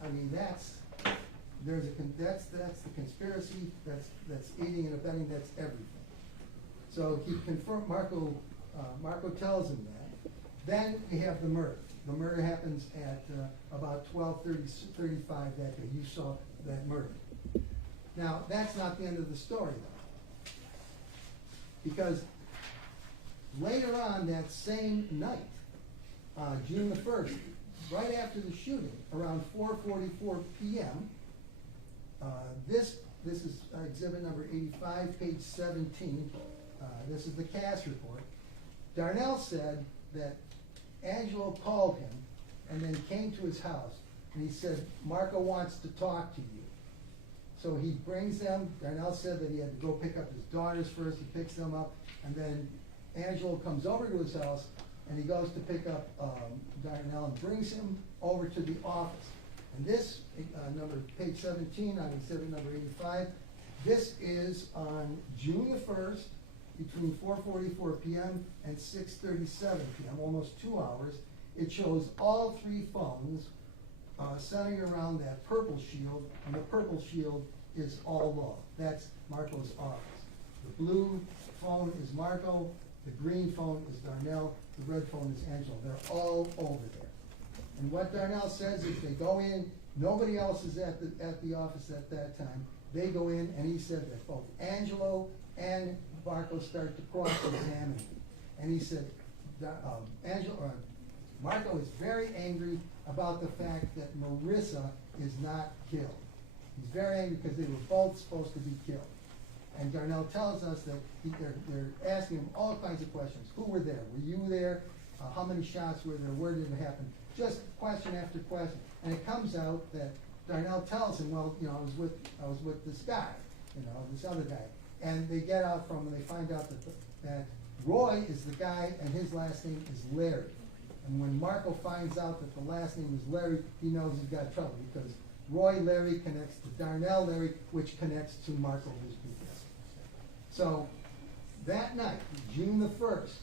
I mean, that's the conspiracy, that's aiding and abetting, that's everything. So he confirmed, Marco tells him that. Then we have the murder. The murder happens at about 12:35 that day. You saw that murder. Now, that's not the end of the story, though. Because later on that same night, June the 1st, right after the shooting, around 4:44 p.m., this is exhibit number 85, page 17. This is the CAS report. Darnell said that Angelo called him and then came to his house, and he said, Marco wants to talk to you. So he brings them. Darnell said that he had to go pick up his daughters first. He picks them up, and then Angelo comes over to his house, and he goes to pick up Darnell and brings him over to the office. And this, page 17 on exhibit number 85, this is on June the 1st, between 4:44 p.m. and 6:37 p.m., almost 2 hours. It shows all 3 phones centering around that purple shield, and the purple shield is all law. That's Marco's office. The blue phone is Marco, the green phone is Darnell, the red phone is Angelo. They're all over there. And what Darnell says is they go in, nobody else is at the office at that time. They go in, and he said that both Angelo and Marco start to cross-examine him. And he said, Marco is very angry about the fact that Marissa is not killed. He's very angry because they were both supposed to be killed. And Darnell tells us that they're asking him all kinds of questions. Who were there? Were you there? How many shots were there? Where did it happen? Just question after question. And it comes out that Darnell tells him, well, you know, I was with this guy, you know, this other guy. And they get out from, and they find out that Roy is the guy, and his last name is Larry. And when Marco finds out that the last name is Larry, he knows he's got trouble, because Roy Larry connects to Darnell Larry, which connects to Marco his people. So that night, June the 1st,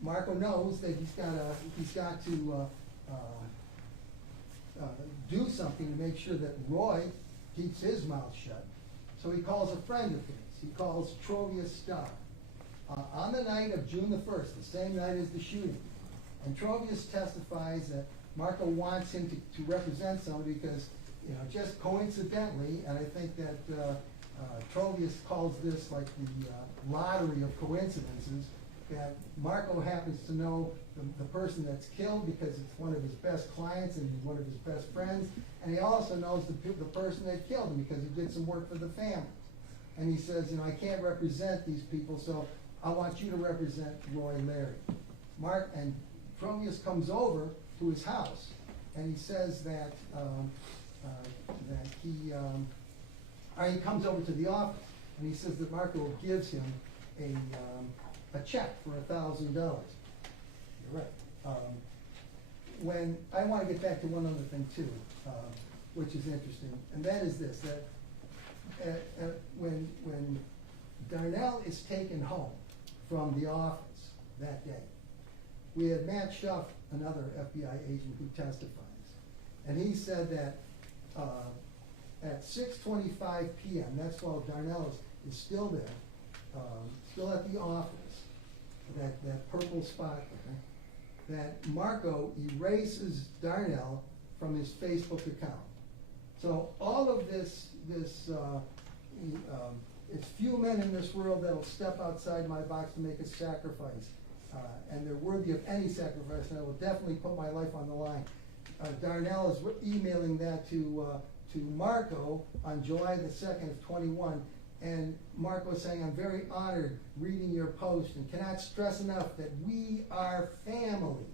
Marco knows that he's got to do something to make sure that Roy keeps his mouth shut. So he calls a friend of his. He calls Trovius Starr. On the night of June the 1st, the same night as the shooting, and Trovius testifies that Marco wants him to represent somebody because, you know, just coincidentally, and I think that Trovius calls this like the lottery of coincidences, that Marco happens to know the person that's killed because it's one of his best clients and one of his best friends, and he also knows the person that killed him because he did some work for the family. And he says, you know, I can't represent these people, so I want you to represent Roy Larry. And Trovius comes over to his house, and he says that he comes over to the office, and he says that Marco gives him a check for $1,000. You're right. When I want to get back to one other thing too, which is interesting, and that is this: that when Darnell is taken home from the office that day, we had Matt Schuff, another FBI agent, who testifies, and he said that at 6:25 p.m., that's while Darnell is still there, still at the office, that purple spot there, that Marco erases Darnell from his Facebook account. So all of this, it's few men in this world that'll step outside my box to make a sacrifice, and they're worthy of any sacrifice, and I will definitely put my life on the line. Darnell is emailing that to Marco on July the 2nd of 21, and Marco is saying, I'm very honored reading your post and cannot stress enough that we are family.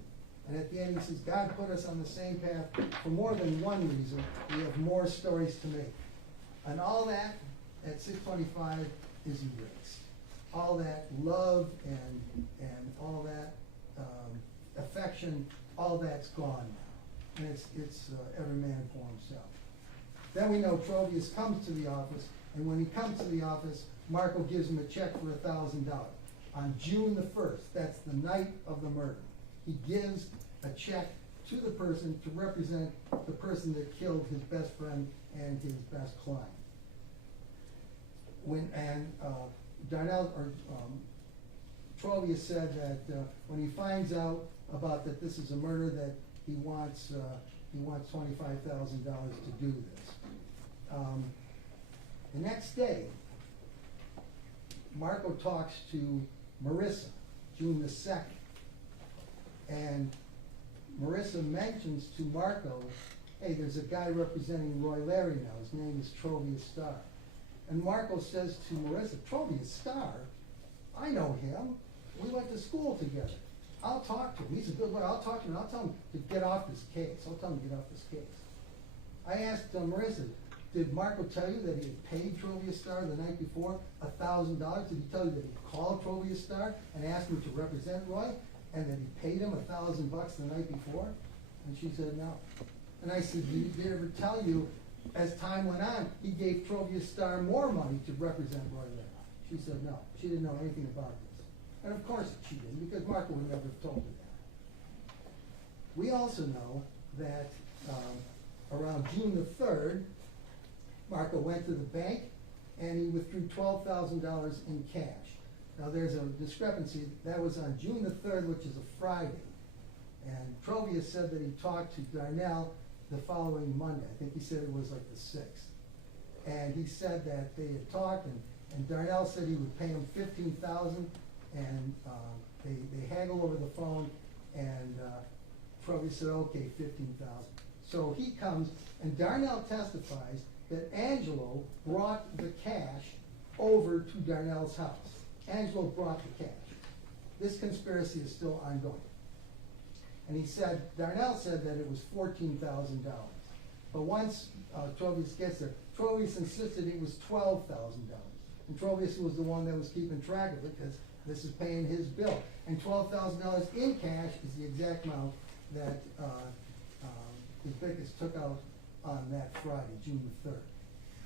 And at the end he says, God put us on the same path for more than one reason. We have more stories to make. And all that at 6:25 is erased. All that love and all that affection, all that's gone now. And it's every man for himself. Then we know Trovius comes to the office, and when he comes to the office, Marco gives him a check for $1,000. On June the 1st, that's the night of the murder, he gives a check to the person to represent the person that killed his best friend and his best client. Trovius said that when he finds out about that this is a murder, that he wants $25,000 to do this. The next day, Marco talks to Marissa, June the 2nd, and Marissa mentions to Marco, hey, there's a guy representing Roy Larry now. His name is Trovius Starr. And Marco says to Marissa, Trovius Starr? I know him. We went to school together. I'll talk to him. He's a good lawyer. I'll talk to him. I'll tell him to get off this case. I'll tell him to get off this case. I asked Marissa, did Marco tell you that he had paid Trovius Starr the night before $1,000? Did he tell you that he called Trovius Starr and asked him to represent Roy, and that he paid him $1,000 the night before? And she said no. And I said, did he ever tell you, as time went on, he gave Trovius Starr more money to represent Roy Larry? She said no. She didn't know anything about this. And of course she didn't, because Marco would never have told her that. We also know that around June the 3rd, Marco went to the bank and he withdrew $12,000 in cash. Now, there's a discrepancy. That was on June the 3rd, which is a Friday. And Trovius said that he talked to Darnell the following Monday. I think he said it was like the 6th. And he said that they had talked, and Darnell said he would pay him $15,000, and they haggled over the phone, and Trovius said, okay, $15,000. So he comes, and Darnell testifies that Angelo brought the cash over to Darnell's house. Angelo brought the cash. This conspiracy is still ongoing. And he said, Darnell said that it was $14,000. But once Trovius gets there, Trovius insisted it was $12,000. And Trovius was the one that was keeping track of it because this is paying his bill. And $12,000 in cash is the exact amount that Uzbekis took out on that Friday, June the 3rd.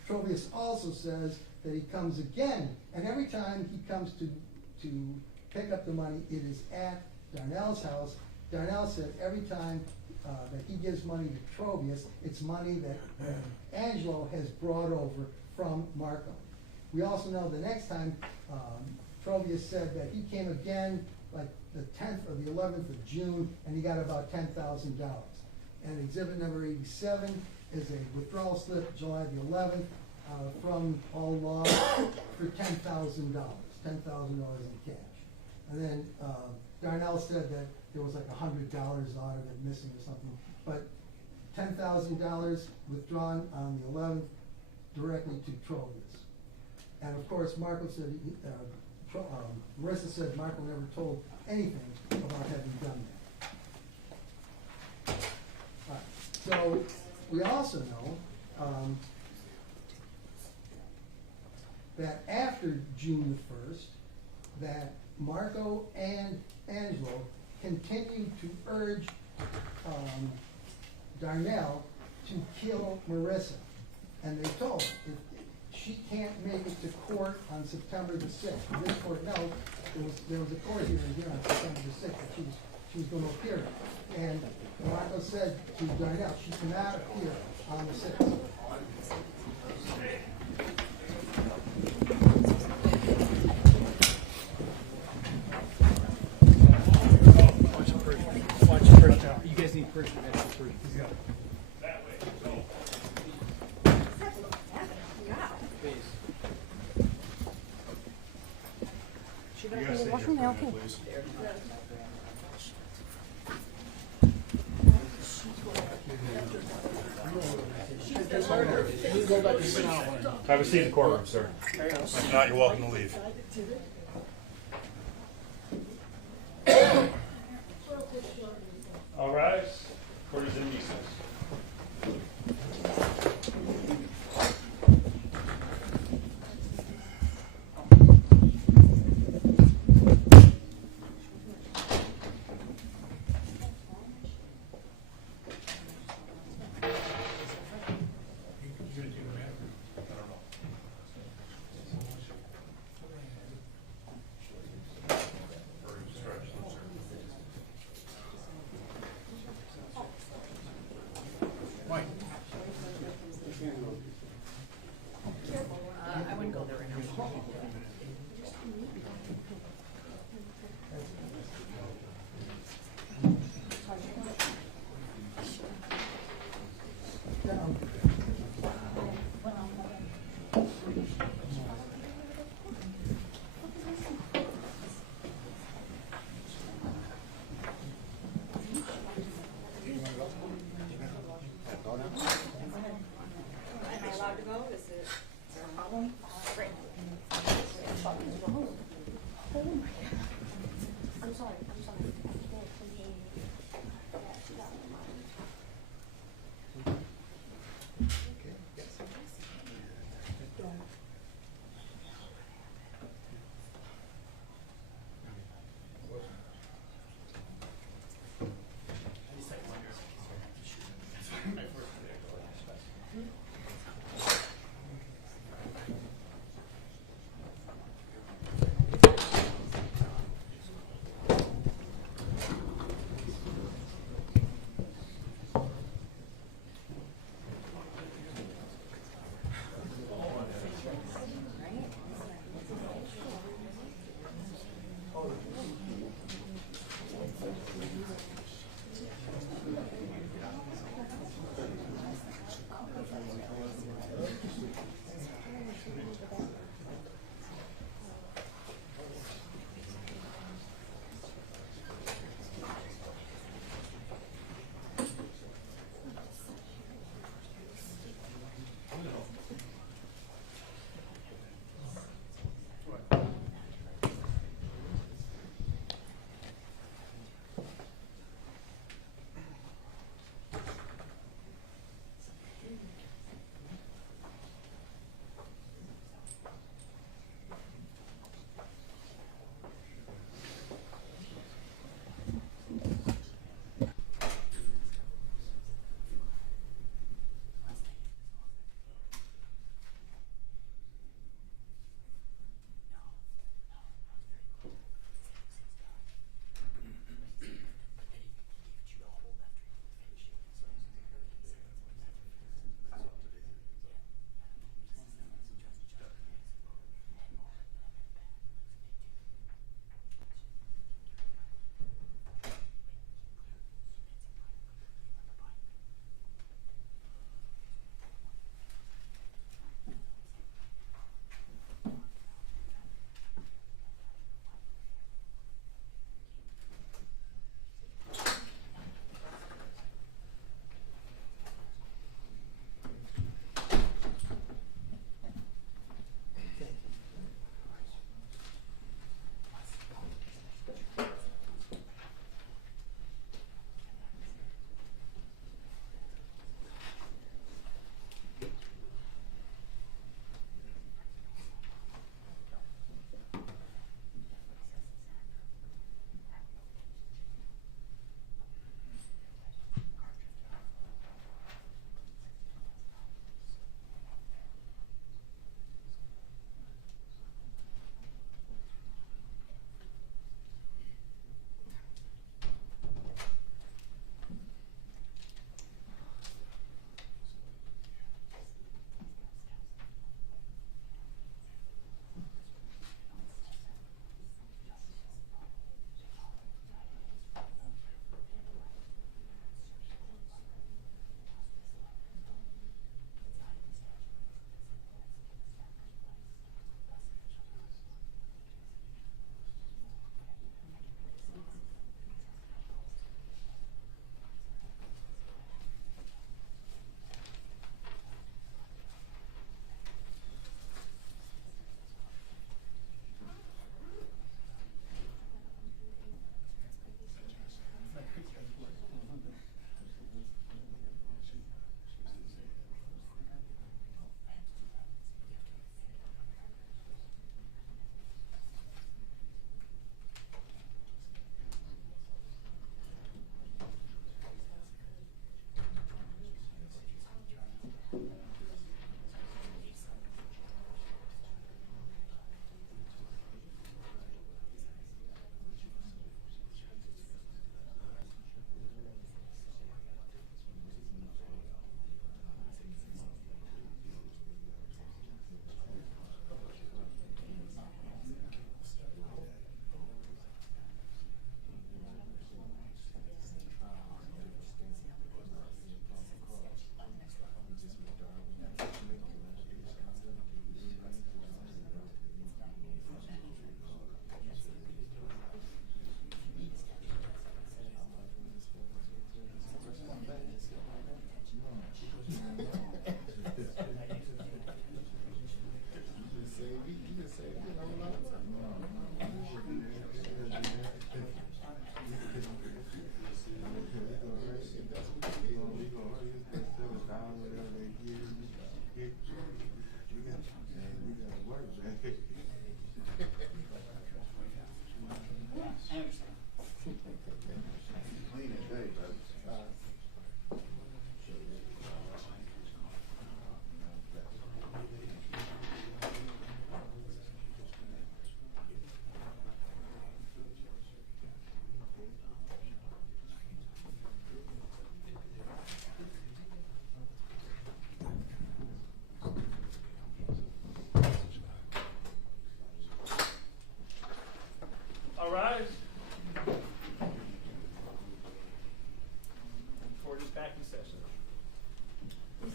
Trovius also says that he comes again, and every time he comes to pick up the money, it is at Darnell's house. Darnell said every time that he gives money to Trovius, it's money that Angelo has brought over from Marco. We also know the next time Trovius said that he came again like the 10th or the 11th of June, and he got about $10,000. And exhibit number 87 is a withdrawal slip, July the 11th, from All Law for $10,000, $10,000 in cash. And then Darnell said that there was like $100 out of it missing or something. But $10,000 withdrawn on the 11th directly to Trovius. And of course, Marco said, Marissa said Marco never told anything about having done that. All right. So we also know that after June the 1st, that Marco and Angelo continued to urge Darnell to kill Marissa. And they told him, if she can't make it to court on September the 6th, and this court knows there was a court hearing here on September the 6th that she was going to appear. And Marco said to Darnell, she cannot appear on the 6th. You guys need person extra three. He's got it. That way, go. You gotta stay here for a minute, please. Have a seat in the courtroom, sir. If not, you're welcome to leave. All rise. Court is in recess.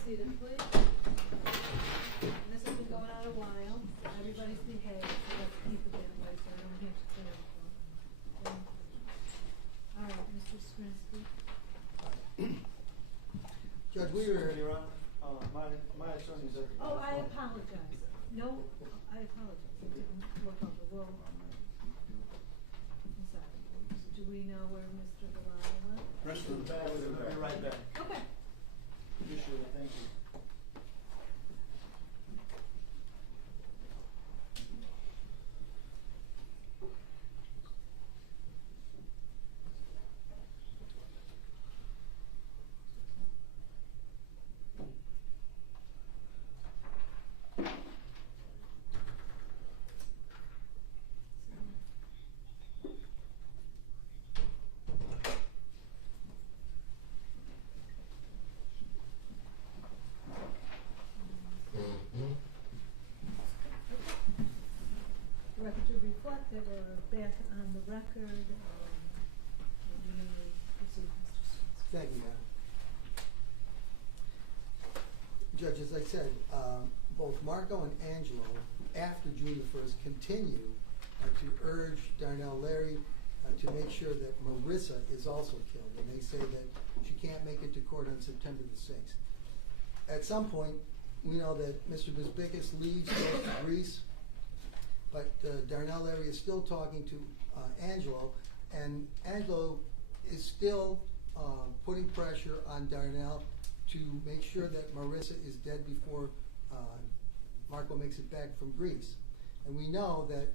seated, please. This has been going on a while. Everybody's behaved, so let's keep it that way, so I don't have to clear it. All right, Mr. Skrinsky. Judge, we were, Your Honor, my attorney's at the. Oh, I apologize. No, I apologize. I didn't look over. Well, I'm sorry. Do we know where Mr. Valado went? Rest of the bag, I'll be right back. Okay. Appreciate it, thank you. The record to reflect that we're back on the record. And you may proceed, Mr. Skrinsky. thank you, Madam. Judge, as I said, both Marco and Angelo, after June the 1st, continue to urge Darnell Larry to make sure that Marissa is also killed. And they say that she can't make it to court on September the 6th. At some point, we know that Mr. Bisbicus leaves, goes to Greece, but Darnell Larry is still talking to Angelo, and Angelo is still putting pressure on Darnell to make sure that Marissa is dead before Marco makes it back from Greece. And we know that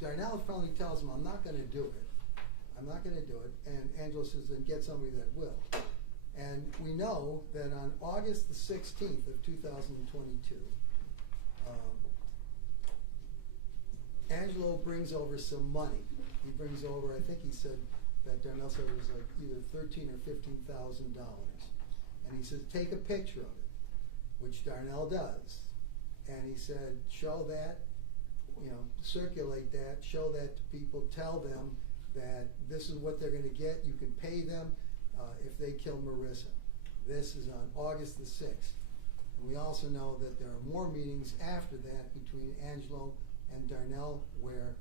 Darnell finally tells him, I'm not going to do it. I'm not going to do it. And Angelo says, then get somebody that will. And we know that on August the 16th of 2022, Angelo brings over some money. He brings over, I think he said that Darnell said it was like either $13,000 or $15,000. And he says, take a picture of it, which Darnell does. And he said, show that, circulate that, show that to people, tell them that this is what they're going to get. You can pay them if they kill Marissa. This is on August the 6th. And we also know that there are more meetings after that between Angelo and Darnell where,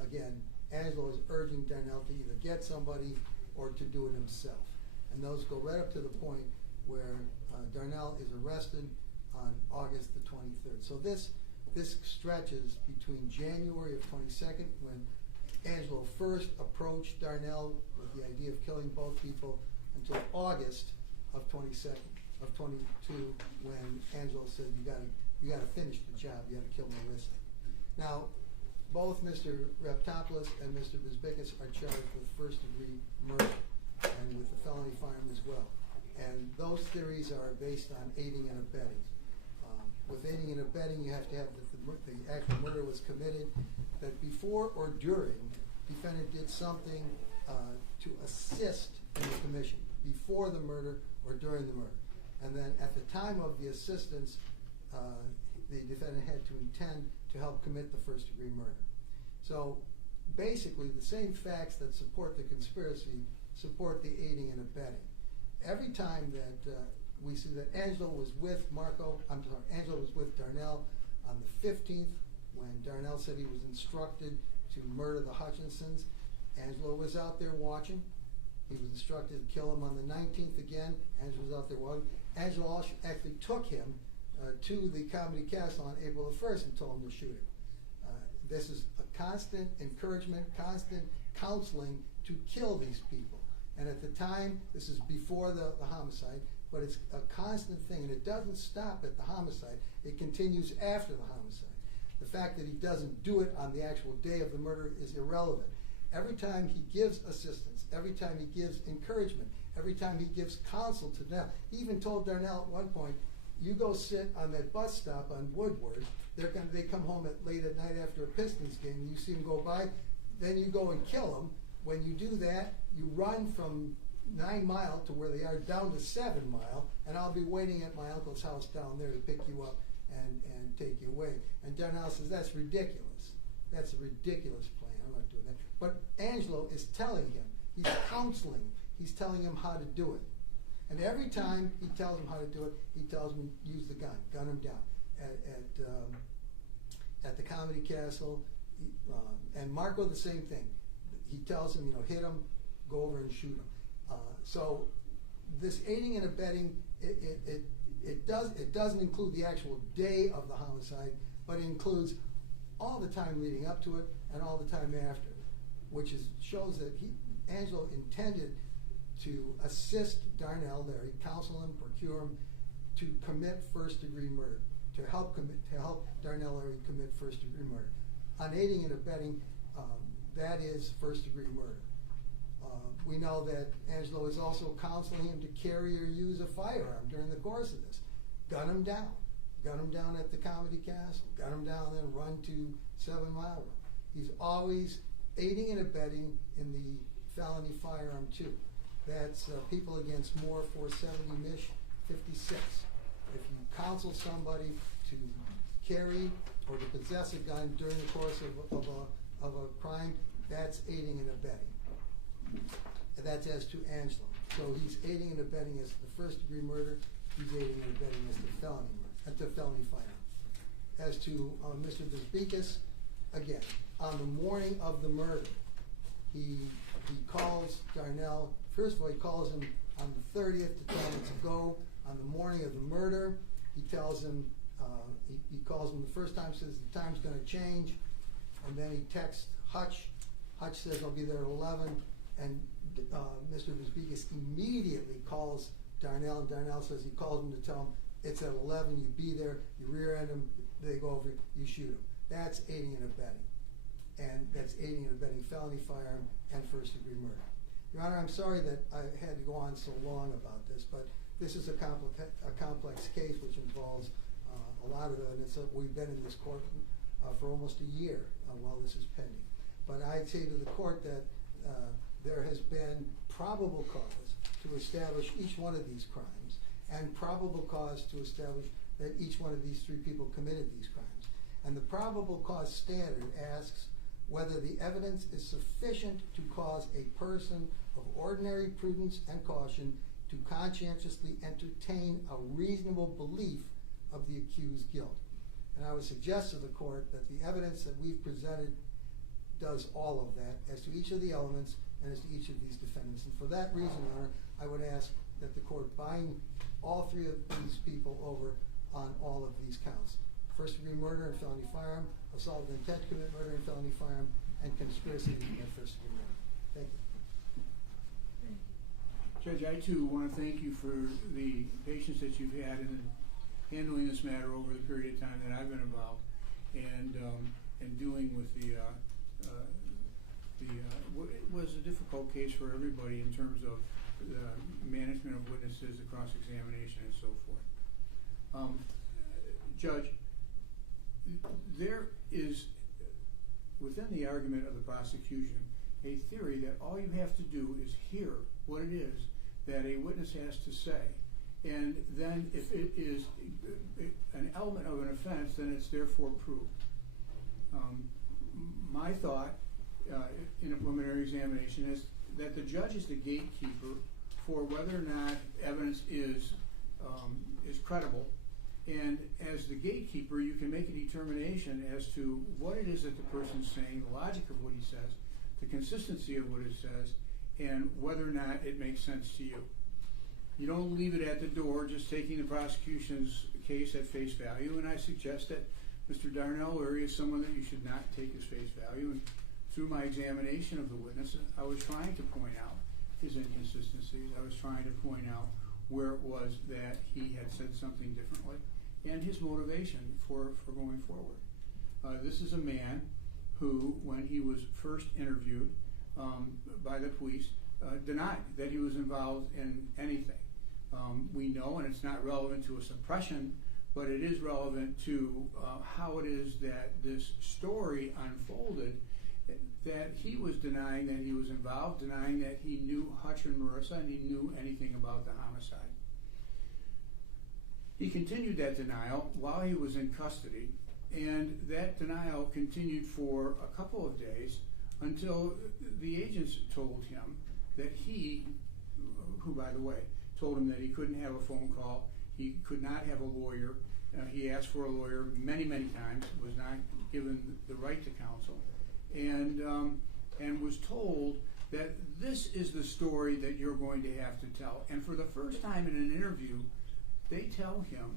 again, Angelo is urging Darnell to either get somebody or to do it himself. And those go right up to the point where Darnell is arrested on August the 23rd. So this stretches between January of 22nd, when Angelo first approached Darnell with the idea of killing both people, until August of 22, when Angelo said, you gotta finish the job, you gotta kill Marissa. Now, both Mr. Reptopoulos and Mr. Bisbicus are charged with first-degree murder and with a felony firearm as well. And those theories are based on aiding and abetting. With aiding and abetting, you have to have that the actual murder was committed, that before or during, defendant did something to assist in the commission, before the murder or during the murder. And then at the time of the assistance, the defendant had to intend to help commit the first-degree murder. So basically, the same facts that support the conspiracy support the aiding and abetting. Every time that we see that Angelo was with Angelo was with Darnell on the 15th, when Darnell said he was instructed to murder the Hutchinsons. Angelo was out there watching. He was instructed to kill him on the 19th again. Angelo was out there watching. Angelo actually took him to the Comedy Castle on April the 1st and told him to shoot him. This is a constant encouragement, constant counseling to kill these people. And at the time, this is before the homicide, but it's a constant thing, and it doesn't stop at the homicide. It continues after the homicide. The fact that he doesn't do it on the actual day of the murder is irrelevant. Every time he gives assistance, every time he gives encouragement, every time he gives counsel to Darnell. He even told Darnell at one point, you go sit on that bus stop on Woodward. They come home late at night after a Pistons game, and you see them go by, then you go and kill them. When you do that, you run from 9 Mile to where they are down to 7 Mile, and I'll be waiting at my uncle's house down there to pick you up and take you away. And Darnell says, that's ridiculous. That's a ridiculous plan. I'm not doing that. But Angelo is telling him, he's counseling, he's telling him how to do it. And every time he tells them how to do it, he tells them use the gun them down. At the Comedy Castle, and Marco the same thing. He tells him, hit him, go over and shoot him. So this aiding and abetting, it doesn't include the actual day of the homicide, but it includes all the time leading up to it and all the time after, which shows that Angelo intended to assist Darnell Larry, counsel him, procure him to commit first-degree murder, to help Darnell Larry commit first-degree murder. On aiding and abetting, that is first-degree murder. We know that Angelo is also counseling him to carry or use a firearm during the course of this. Gun him down. Gun him down at the Comedy Castle. Gun him down, then run to 7 Mile Run. He's always aiding and abetting in the felony firearm too. That's People Against Moore 470 Mich 56. If you counsel somebody to carry or to possess a gun during the course of a crime, that's aiding and abetting. That's as to Angelo. So he's aiding and abetting as the first-degree murder. He's aiding and abetting as the felony murder, the felony firearm. As to Mr. Desbicas, again, on the morning of the murder, he calls Darnell. First of all, he calls him on the 30th to tell him to go. On the morning of the murder, he tells him, he calls him the first time, says the time's going to change, and then he texts Hutch. Hutch says, I'll be there at 11, and Mr. Desbicas immediately calls Darnell, and Darnell says he calls him to tell him it's at 11, you be there, you rear end him, they go over, you shoot him. That's aiding and abetting. And that's aiding and abetting felony firearm and first-degree murder. Your Honor, I'm sorry that I had to go on so long about this, but this is a complex case which involves a lot of evidence. We've been in this court for almost a year while this is pending. But I'd say to the court that there has been probable cause to establish each one of these crimes and probable cause to establish that each one of these 3 people committed these crimes. And the probable cause standard asks whether the evidence is sufficient to cause a person of ordinary prudence and caution to conscientiously entertain a reasonable belief of the accused's guilt. And I would suggest to the court that the evidence that we've presented does all of that as to each of the elements and as to each of these defendants. And for that reason, Your Honor, I would ask that the court bind all 3 of these people over on all of these counts. First-degree murder and felony firearm, assault with intent to commit murder and felony firearm, and conspiracy to commit first-degree murder. Thank you. Judge, I too want to thank you for the patience that you've had in handling this matter over the period of time that I've been involved, and dealing with it was a difficult case for everybody in terms of the management of witnesses, the cross-examination, and so forth. Judge, there is, within the argument of the prosecution, a theory that all you have to do is hear what it is that a witness has to say, and then if it is an element of an offense, then it's therefore proved. My thought in a preliminary examination is that the judge is the gatekeeper for whether or not evidence is credible, and as the gatekeeper you can make a determination as to what it is that the person's saying, the logic of what he says, the consistency of what it says, and whether or not it makes sense to you. You don't leave it at the door just taking the prosecution's case at face value, and I suggest that Mr. Darnell Lurie is someone that you should not take as face value. And through my examination of the witness, I was trying to point out his inconsistencies. I was trying to point out where it was that he had said something differently, and his motivation for going forward. This is a man who, when he was first interviewed by the police, denied that he was involved in anything. We know, and it's not relevant to a suppression, but it is relevant to how it is that this story unfolded, that he was denying that he was involved, denying that he knew Hutch and Marissa, and he knew anything about the homicide. He continued that denial while he was in custody, and that denial continued for a couple of days until the agents told him that he, who by the way told him that he couldn't have a phone call, he could not have a lawyer. He asked for a lawyer many, many times, was not given the right to counsel, and was told that this is the story that you're going to have to tell. And for the first time in an interview, they tell him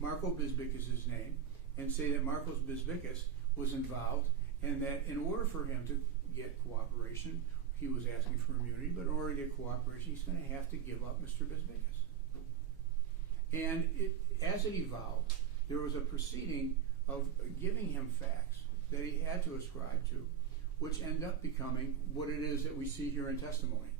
Marco Bisbicus' name and say that Marcos Bisbicus was involved, and that in order for him to get cooperation, he was asking for immunity, but in order to get cooperation, he's going to have to give up Mr. Bisbicus. And as it evolved, there was a proceeding of giving him facts that he had to ascribe to, which end up becoming what it is that we see here in testimony.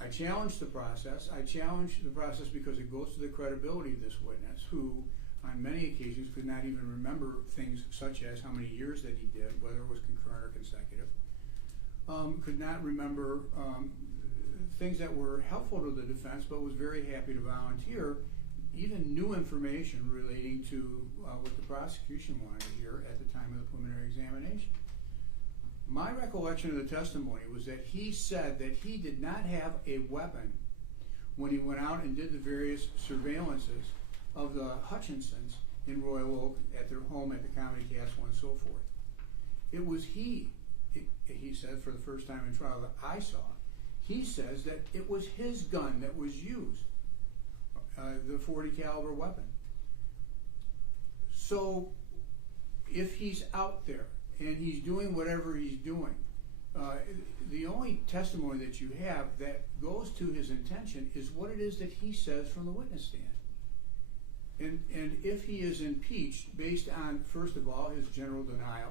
I challenge the process. I challenge the process because it goes to the credibility of this witness, who on many occasions could not even remember things such as how many years that he did, whether it was concurrent or consecutive, could not remember things that were helpful to the defense, but was very happy to volunteer even new information relating to what the prosecution wanted to hear at the time of the preliminary examination. My recollection of the testimony was that he said that he did not have a weapon when he went out and did the various surveillances of the Hutchinsons in Royal Oak at their home at the Comedy Castle and so forth. It was he said for the first time in trial that I saw, he says that it was his gun that was used, the .40 caliber weapon. So if he's out there and he's doing whatever he's doing, the only testimony that you have that goes to his intention is what it is that he says from the witness stand. And if he is impeached based on, first of all, his general denial,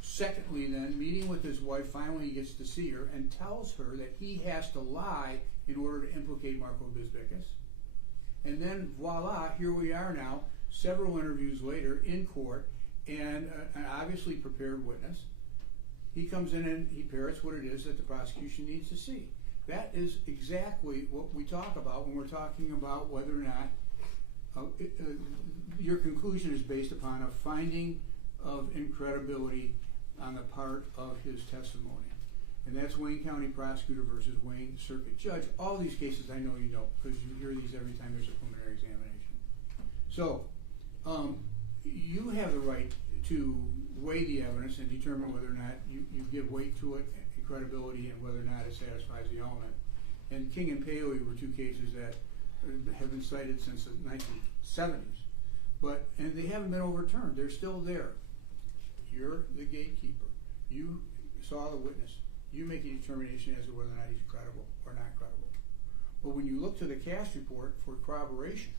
secondly then, meeting with his wife, finally he gets to see her and tells her that he has to lie in order to implicate Marco Bisbicus. And then voila, here we are now, several interviews later in court, and an obviously prepared witness. He comes in and he parrots what it is that the prosecution needs to see. That is exactly what we talk about when we're talking about whether or not your conclusion is based upon a finding of incredibility on the part of his testimony. And that's Wayne County Prosecutor versus Wayne Circuit Judge. All these cases I know you know, because you hear these every time there's a preliminary examination. So, you have the right to weigh the evidence and determine whether or not you give weight to it, and credibility, and whether or not it satisfies the element. And King and Paley were two cases that have been cited since the 1970s, and they haven't been overturned. They're still there. You're the gatekeeper. You saw the witness. You make a determination as to whether or not he's credible or not credible. But when you look to the cast report for corroboration,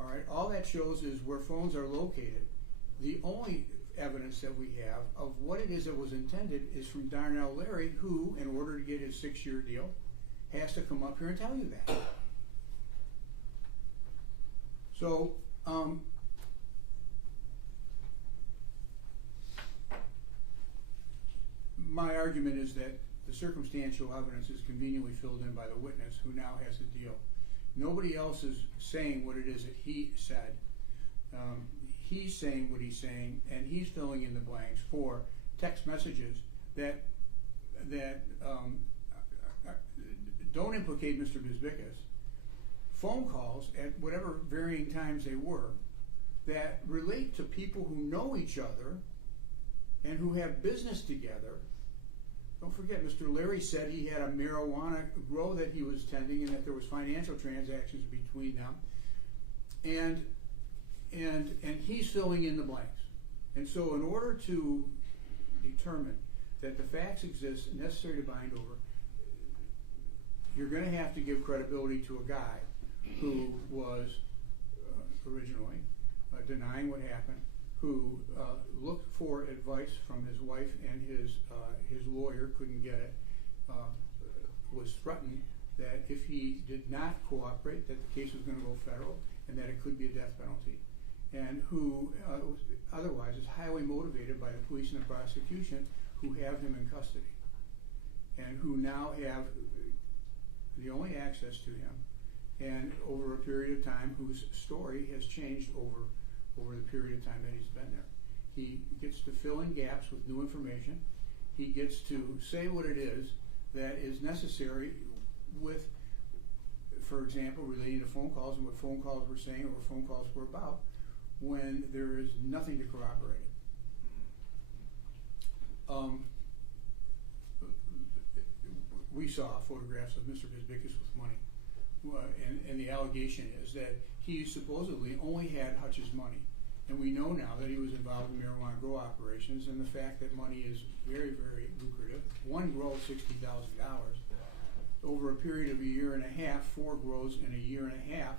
all right, all that shows is where phones are located. The only evidence that we have of what it is that was intended is from Darnell Larry, who, in order to get his 6-year deal, has to come up here and tell you that. So, my argument is that the circumstantial evidence is conveniently filled in by the witness who now has the deal. Nobody else is saying what it is that he said. He's saying what he's saying, and he's filling in the blanks for text messages that don't implicate Mr. Bisbicus, phone calls at whatever varying times they were that relate to people who know each other and who have business together. Don't forget, Mr. Larry said he had a marijuana grow that he was tending and that there was financial transactions between them. And he's filling in the blanks. And so in order to determine that the facts exist necessary to bind over, you're going to have to give credibility to a guy who was originally denying what happened, who looked for advice from his wife and his lawyer, couldn't get it, was threatened that if he did not cooperate, that the case was going to go federal and that it could be a death penalty, and who otherwise is highly motivated by the police and the prosecution who have him in custody and who now have the only access to him, and over a period of time whose story has changed over the period of time that he's been there. He gets to fill in gaps with new information. He gets to say what it is that is necessary with, for example, relating to phone calls and what phone calls were saying or what phone calls were about, when there is nothing to corroborate it. We saw photographs of Mr. Bisbicus with money, and the allegation is that he supposedly only had Hutch's money. And we know now that he was involved in marijuana grow operations, and the fact that money is very, very lucrative. One grow, $60,000. Over a period of a year and a half, 4 grows in a year and a half,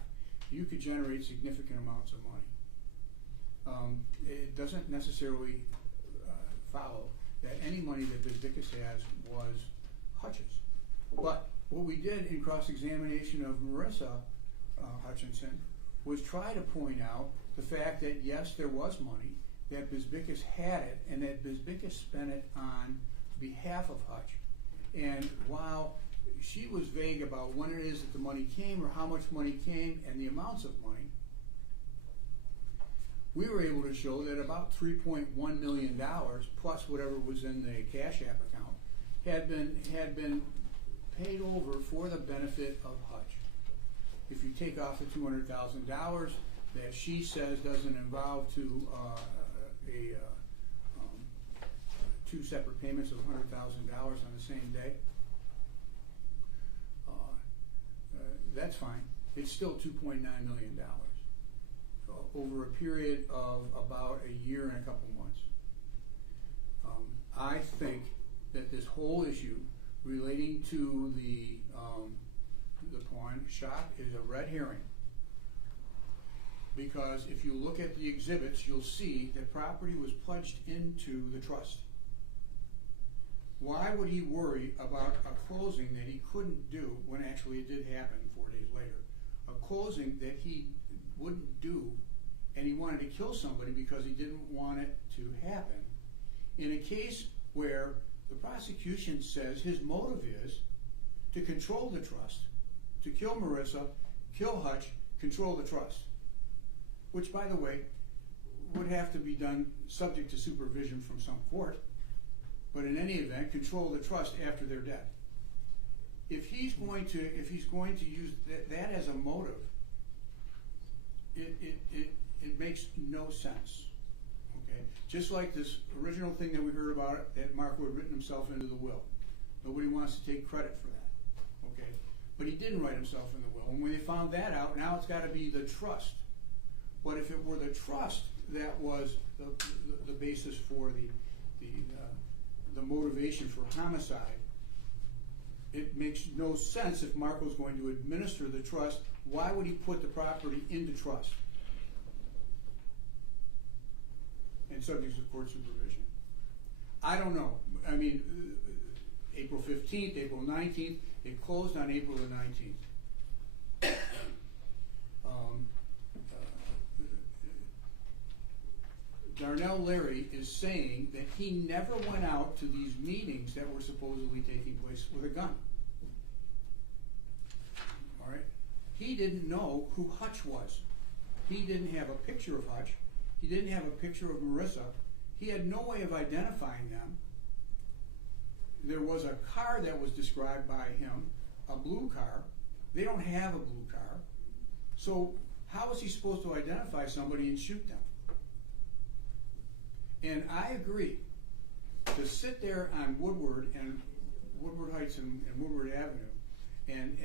you could generate significant amounts of money. It doesn't necessarily follow that any money that Bisbicus has was Hutch's. But what we did in cross-examination of Marissa Hutchinson was try to point out the fact that yes, there was money, that Bisbicus had it, and that Bisbicus spent it on behalf of Hutch. And while she was vague about when it is that the money came or how much money came and the amounts of money, we were able to show that about $3.1 million plus whatever was in the Cash App account had been paid over for the benefit of Hutch. If you take off the $200,000 that she says doesn't involve two separate payments of $100,000 on the same day, that's fine. It's still $2.9 million over a period of about a year and a couple months. I think that this whole issue relating to the pawn shop is a red herring. Because if you look at the exhibits, you'll see that property was pledged into the trust. Why would he worry about a closing that he couldn't do when actually it did happen 4 days later? A closing that he wouldn't do, and he wanted to kill somebody because he didn't want it to happen. In a case where the prosecution says his motive is to control the trust, to kill Marissa, kill Hutch, control the trust. Which, by the way, would have to be done subject to supervision from some court, but in any event, control the trust after they're dead. If he's going to use that as a motive, it makes no sense. Okay, just like this original thing that we heard about it, that Marco had written himself into the will. Nobody wants to take credit for that. Okay, but he didn't write himself in the will, and when they found that out, now it's got to be the trust. But if it were the trust that was the basis for the motivation for homicide, it makes no sense if Marco's going to administer the trust. Why would he put the property into trust? And subject to court supervision. I don't know. I mean, April 15th, April 19th, it closed on April the 19th. Darnell Larry is saying that he never went out to these meetings that were supposedly taking place with a gun. All right? He didn't know who Hutch was. He didn't have a picture of Hutch. He didn't have a picture of Marissa. He had no way of identifying them. There was a car that was described by him, a blue car. They don't have a blue car. So how was he supposed to identify somebody and shoot them? And I agree, to sit there on Woodward Heights and Woodward Avenue and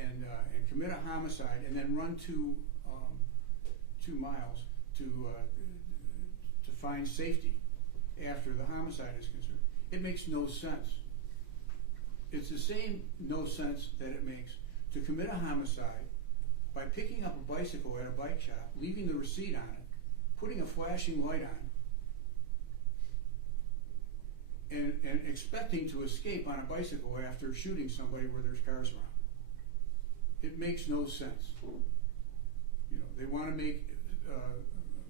commit a homicide and then run 2 miles to find safety after the homicide is concerned. It makes no sense. It's the same no sense that it makes to commit a homicide by picking up a bicycle at a bike shop, leaving the receipt on it, putting a flashing light on, and expecting to escape on a bicycle after shooting somebody where there's cars around. It makes no sense. You know, they want to make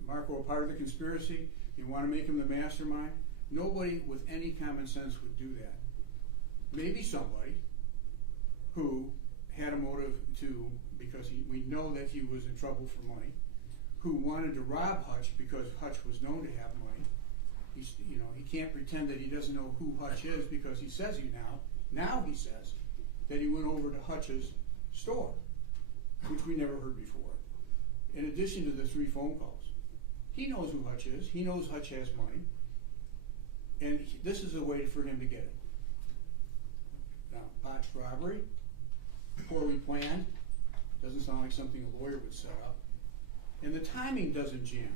Marco a part of the conspiracy. They want to make him the mastermind. Nobody with any common sense would do that. Maybe somebody who had a motive to, because we know that he was in trouble for money, who wanted to rob Hutch because Hutch was known to have money. He can't pretend that he doesn't know who Hutch is because he says he now he says that he went over to Hutch's store, which we never heard before, in addition to the 3 phone calls. He knows who Hutch is. He knows Hutch has money. And this is a way for him to get it. Now, botched robbery, poorly planned, doesn't sound like something a lawyer would set up. And the timing doesn't jive.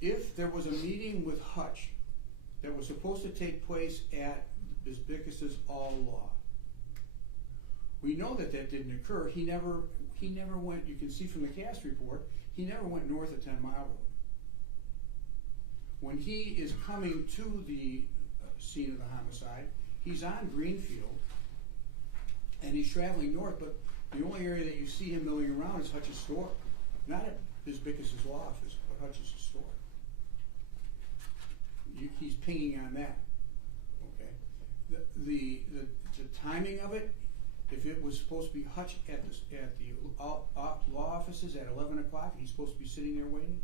If there was a meeting with Hutch that was supposed to take place at Bisbicus's All Law, we know that that didn't occur. He never went, you can see from the cast report, he never went north of 10 Mile Road. When he is coming to the scene of the homicide, he's on Greenfield, and he's traveling north, but the only area that you see him milling around is Hutch's store. Not at Bisbicus's law office, but Hutch's store. He's pinging on that. Okay. The timing of it, if it was supposed to be Hutch at the law offices at 11 o'clock, and he's supposed to be sitting there waiting,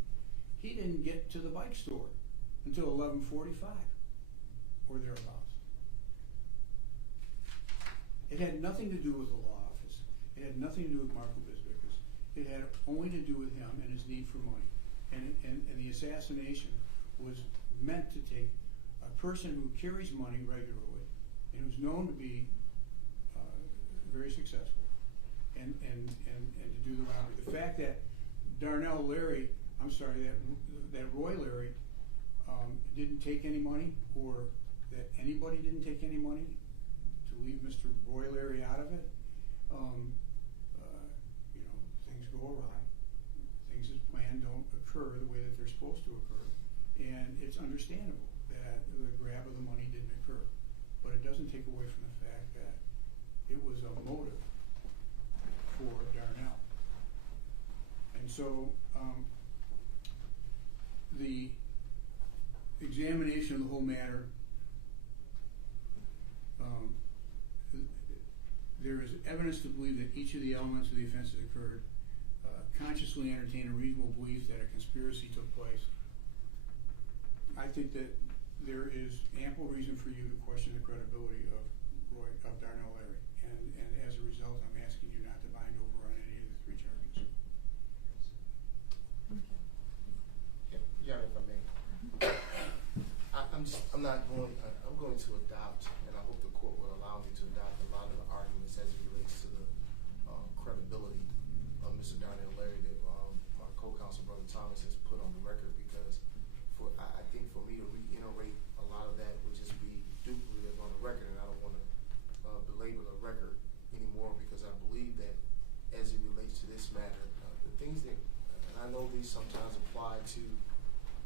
he didn't get to the bike store until 11:45 or thereabouts. It had nothing to do with the law office. It had nothing to do with Marco Bisbicus. It had only to do with him and his need for money. And the assassination was meant to take a person who carries money regularly and who's known to be very successful and to do the robbery. The fact that that Roy Larry didn't take any money, or that anybody didn't take any money to leave Mr. Roy Larry out of it, things go awry. Things as planned don't occur the way that they're supposed to occur. And it's understandable that the grab of the money didn't occur. But it doesn't take away from the fact that it was a motive for Darnell. And so the examination of the whole matter, there is evidence to believe that each of the elements of the offenses occurred, consciously entertain a reasonable belief that a conspiracy took place. I think that there is ample reason for you to question the credibility of Darnell Larry, and as a result, I'm asking you not to bind over on any of the 3 charges. Yeah, if I may. I'm going to adopt, and I hope the court will allow me to adopt a lot of the arguments as it relates to the credibility of Mr. Darnell Larry that my co-counsel, Brother Thomas, has put on the record, because I think for me to reiterate a lot of that would just be duplicative on the record, and I don't want to belabor the record anymore, because I believe that as it relates to this matter, the things that, and I know these sometimes apply to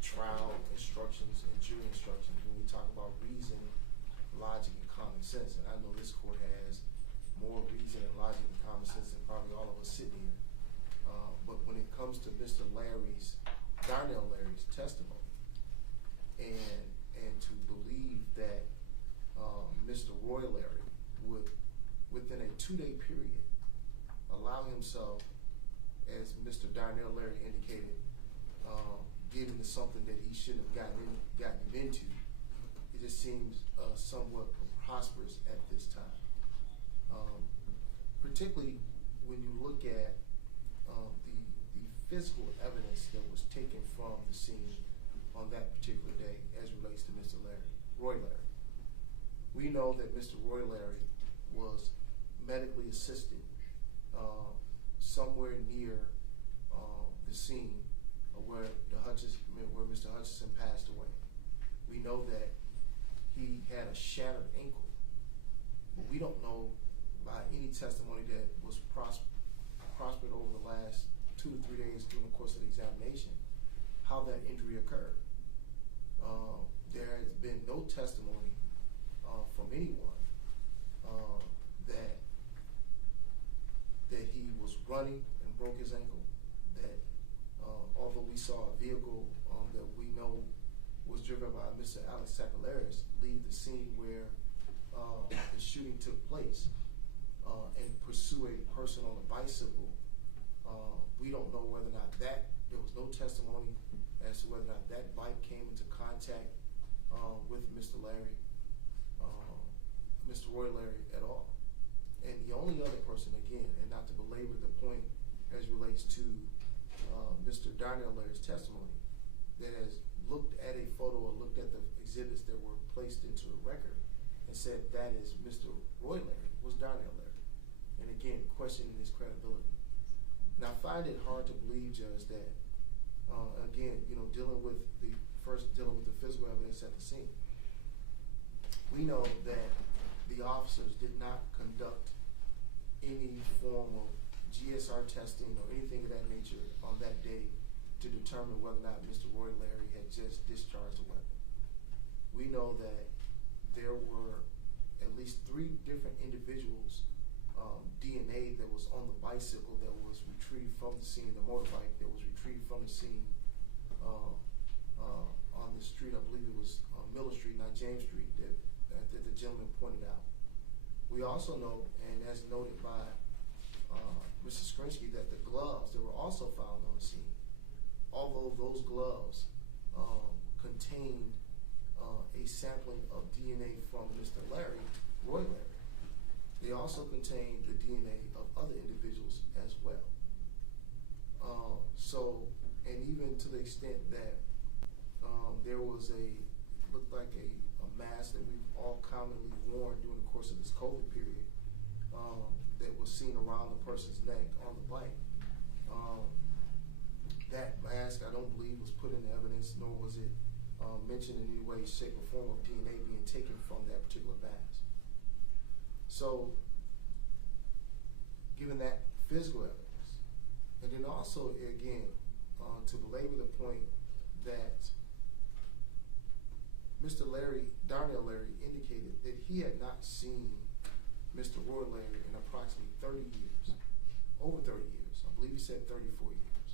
trial instructions and jury instructions when we talk about reason, logic, and common sense, and I know this court has more reason and logic and common sense than probably all of us sitting here. But when it comes to Mr. Darnell Larry's testimony, and to believe that Mr. Roy Larry would, within a 2-day period, allow himself, as Mr. Darnell Larry indicated, get into something that he shouldn't have gotten into, it just seems somewhat preposterous at this time. Particularly when you look at the physical evidence that was taken from the scene on that particular day as relates to Mr. Roy Larry. We know that Mr. Roy Larry was medically assisted somewhere near the scene where Mr. Hutchinson passed away. We know that he had a shattered ankle, but we don't know by any testimony that was prospered over the last 2 to 3 days during the course of the examination how that injury occurred. There has been no testimony from anyone that he was running and broke his ankle, that although we saw a vehicle that we know was driven by Mr. Alex Sakalaris leave the scene where the shooting took place and pursue a person on a bicycle, we don't know whether or not there was no testimony as to whether or not that bike came into contact with Mr. Larry. Mr. Roy Larry at all. And the only other person, again, and not to belabor the point as relates to Mr. Darnell Larry's testimony, that has looked at a photo or looked at the exhibits that were placed into the record and said that is Mr. Roy Larry, was Darnell Larry. And again, questioning his credibility. And I find it hard to believe, Judge, that again, dealing with the physical evidence at the scene. We know that the officers did not conduct any form of GSR testing or anything of that nature on that day to determine whether or not Mr. Roy Larry had just discharged a weapon. We know that there were at least 3 different individuals' DNA that was on the bicycle that was retrieved from the scene, the motorbike that was retrieved from the scene on the street. I believe it was Miller Street, not James Street, that the gentleman pointed out. We also know, and as noted by Mr. Skrinsky, that the gloves that were also found on the scene, although those gloves contained a sampling of DNA from Mr. Roy Larry, they also contained the DNA of other individuals as well. And even to the extent that there was looked like a mask that we've all commonly worn during the course of this COVID period that was seen around the person's neck on the bike. That mask, I don't believe, was put into evidence, nor was it mentioned in any way, shape, or form of DNA being taken from that particular mask. So, given that physical evidence, and then also, again, to belabor the point that Mr. Darnell Larry indicated that he had not seen Mr. Roy Larry in approximately 30 years, over 30 years. I believe he said 34 years.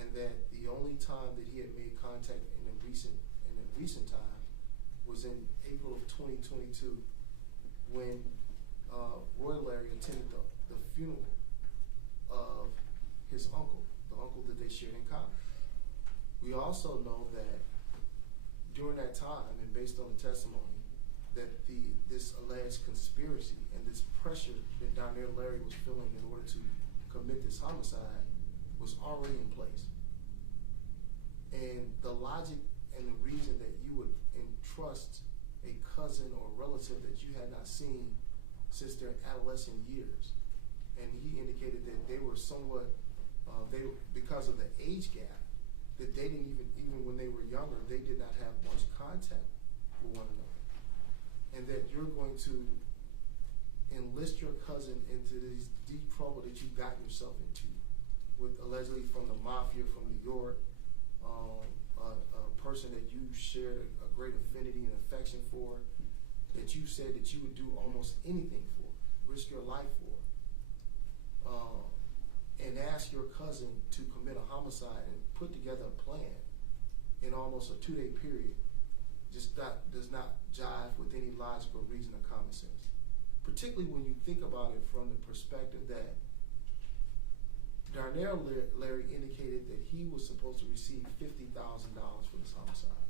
And that the only time that he had made contact in a recent time was in April of 2022 when Roy Larry attended the funeral of his uncle, the uncle that they shared in common. We also know that during that time, and based on the testimony, that this alleged conspiracy and this pressure that Darnell Larry was feeling in order to commit this homicide was already in place. And the logic and the reason that you would entrust a cousin or relative that you had not seen since their adolescent years, and he indicated that they were somewhat, because of the age gap, that they didn't even when they were younger, they did not have much contact with one another. And that you're going to enlist your cousin into this deep trouble that you've gotten yourself into, with allegedly from the mafia from New York, a person that you shared a great affinity and affection for, that you said that you would do almost anything for, risk your life for, and ask your cousin to commit a homicide and put together a plan in almost a 2-day period does not jive with any logical reason or common sense. Particularly when you think about it from the perspective that Darnell Larry indicated that he was supposed to receive $50,000 for this homicide.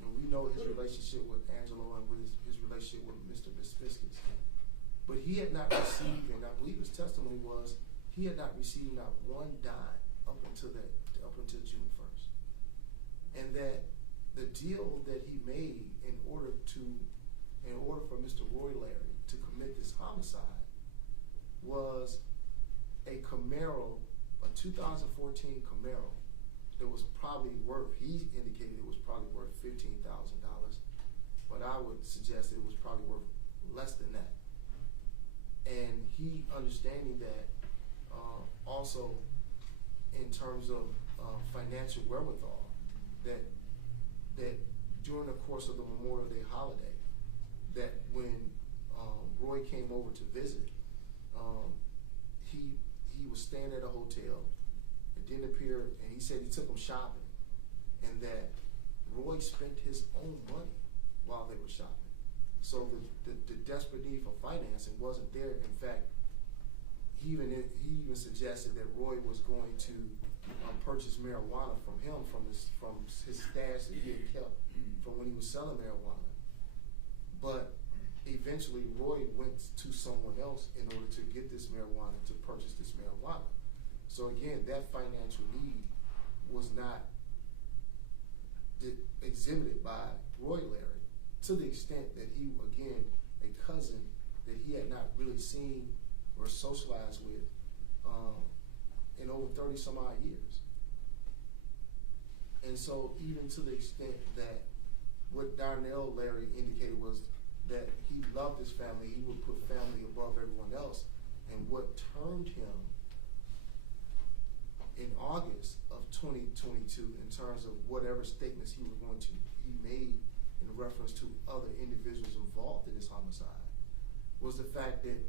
And we know his relationship with Angelo and with his relationship with Mr. Bispiskis. But he had not received, and I believe his testimony was, he had not received not one dime up until June 1st. And that the deal that he made in order for Mr. Roy Larry to commit this homicide was a Camaro, a 2014 Camaro that was probably worth, he indicated it was probably worth $15,000, but I would suggest that it was probably worth less than that. And he understanding that also in terms of financial wherewithal, that during the course of the Memorial Day holiday, that when Roy came over to visit, he was staying at a hotel. It didn't appear, and he said he took him shopping, and that Roy spent his own money while they were shopping. So the desperate need for financing wasn't there. In fact, he even suggested that Roy was going to purchase marijuana from him from his stash that he had kept from when he was selling marijuana. But a eventually Roy went to someone else in order to get this marijuana, to purchase this marijuana. So again, that financial need was not exhibited by Roy Larry, to the extent that he, again, a cousin that he had not really seen or socialized with in over 30 some odd years. And so even to the extent that what Darnell Larry indicated was that he loved his family, he would put family above everyone else. And what turned him in August of 2022 in terms of whatever statements he made in reference to other individuals involved in this homicide was the fact that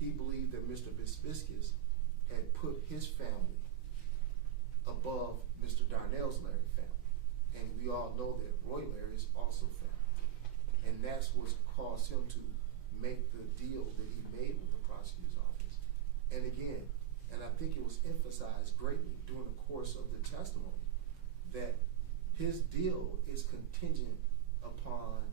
he believed that Mr. Bisbiscus had put his family above Mr. Darnell's Larry family. And we all know that Roy Larry is also family. And that's what caused him to make the deal that he made with the prosecutor's office. And again, and I think it was emphasized greatly during the course of the testimony, that his deal is contingent upon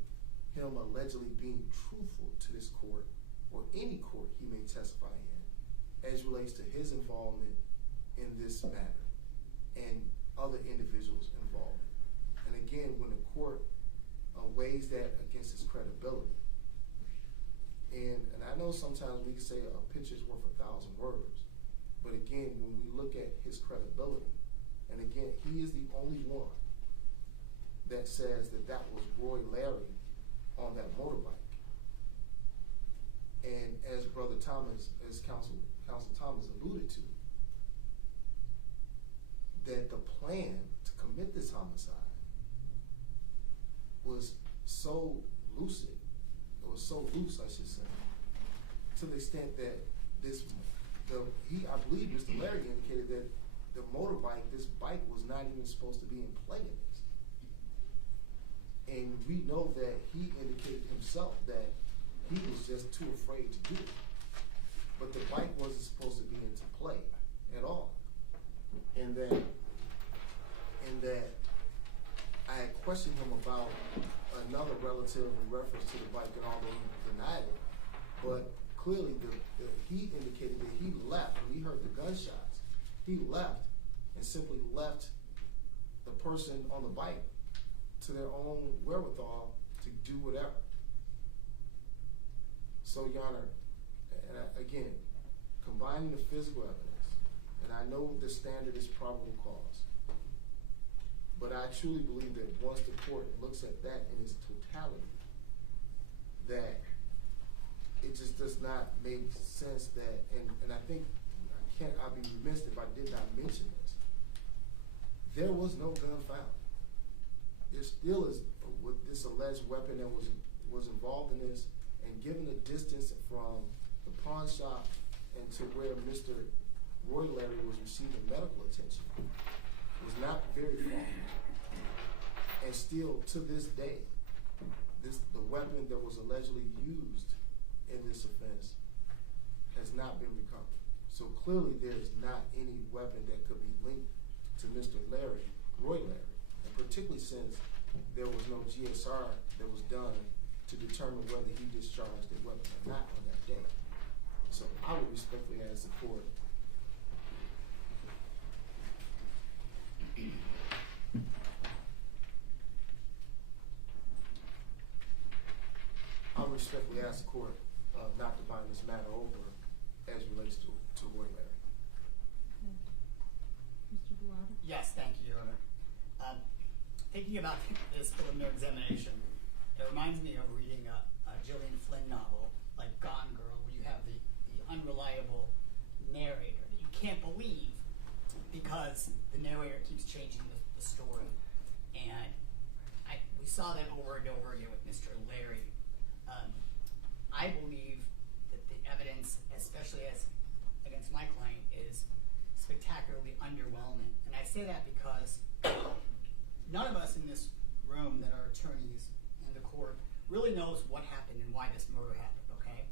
him allegedly being truthful to this court or any court he may testify in as relates to his involvement in this matter and other individuals involved. And again, when the court weighs that against his credibility, and I know sometimes we can say a picture's worth 1,000 words, but again, when we look at his credibility, and again, he is the only one that says that that was Roy Larry on that motorbike. And as Brother Thomas, as Counsel Thomas alluded to, that the plan to commit this homicide was so lucid, it was so loose, I should say, to the extent that I believe Mr. Larry indicated that the motorbike, this bike, was not even supposed to be in play in this. And we know that he indicated himself that he was just too afraid to do it. But the bike wasn't supposed to be into play at all. And that I had questioned him about another relative in reference to the bike, and although he denied it, but clearly he indicated that he left when he heard the gunshots. He left and simply left the person on the bike to their own wherewithal to do whatever. So, Your Honor, and again, combining the physical evidence, and I know the standard is probable cause, but I truly believe that once the court looks at that in its totality, that it just does not make sense that, and I think I'd be remiss if I did not mention this. There was no gun found. There still is with this alleged weapon that was involved in this, and given the distance from the pawn shop and to where Mr. Roy Larry was receiving medical attention, was not very far. And still, to this day, the weapon that was allegedly used in this offense has not been recovered. So clearly there is not any weapon that could be linked to Mr. Roy Larry, and particularly since there was no GSR that was done to determine whether he discharged the weapon or not on that day. So I would respectfully ask the court not to bind this matter over as it relates to Roy Larry. Mr. Bellata? Yes, thank you, Your Honor. Thinking about this preliminary examination, it reminds me of reading a Gillian Flynn novel, like Gone Girl, where you have the unreliable narrator that you can't believe because the narrator keeps changing the story. And we saw that over and over again with Mr. Larry. I believe that the evidence, especially as against my client, is spectacularly underwhelming. And I say that because none of us in this room that are attorneys in the court really knows what happened and why this murder happened, okay?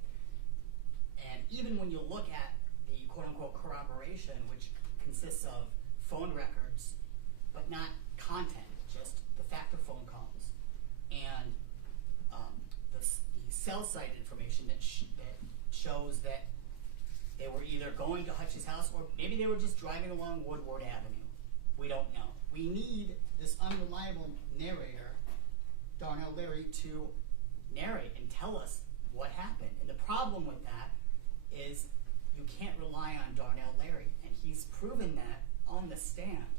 And even when you look at the quote-unquote corroboration, which consists of phone records, but not content, just the fact of phone calls, and the cell site information that shows that they were either going to Hutch's house or maybe they were just driving along Woodward Avenue. We don't know. We need this unreliable narrator, Darnell Leary, to narrate and tell us what happened. And the problem with that is you can't rely on Darnell Leary. And he's proven that on the stand.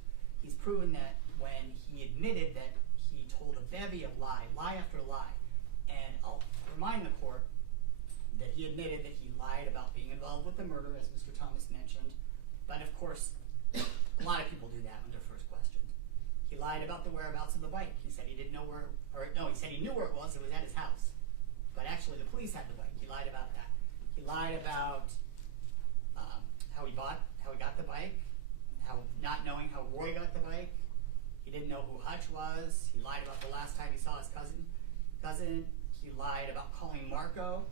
He's proven that when he admitted that he told a bevy of lie after lie. And I'll remind the court that he admitted that he lied about being involved with the murder, as Mr. Thomas mentioned. But of course, a lot of people do that when they're first questioned. He lied about the whereabouts of the bike. He said he didn't know where, or no, he said he knew where it was at his house. But actually the police had the bike. He lied about that. He lied about how he got the bike, how not knowing how Roy got the bike. He didn't know who Hutch was. He lied about the last time he saw his cousin. He lied about calling Marco.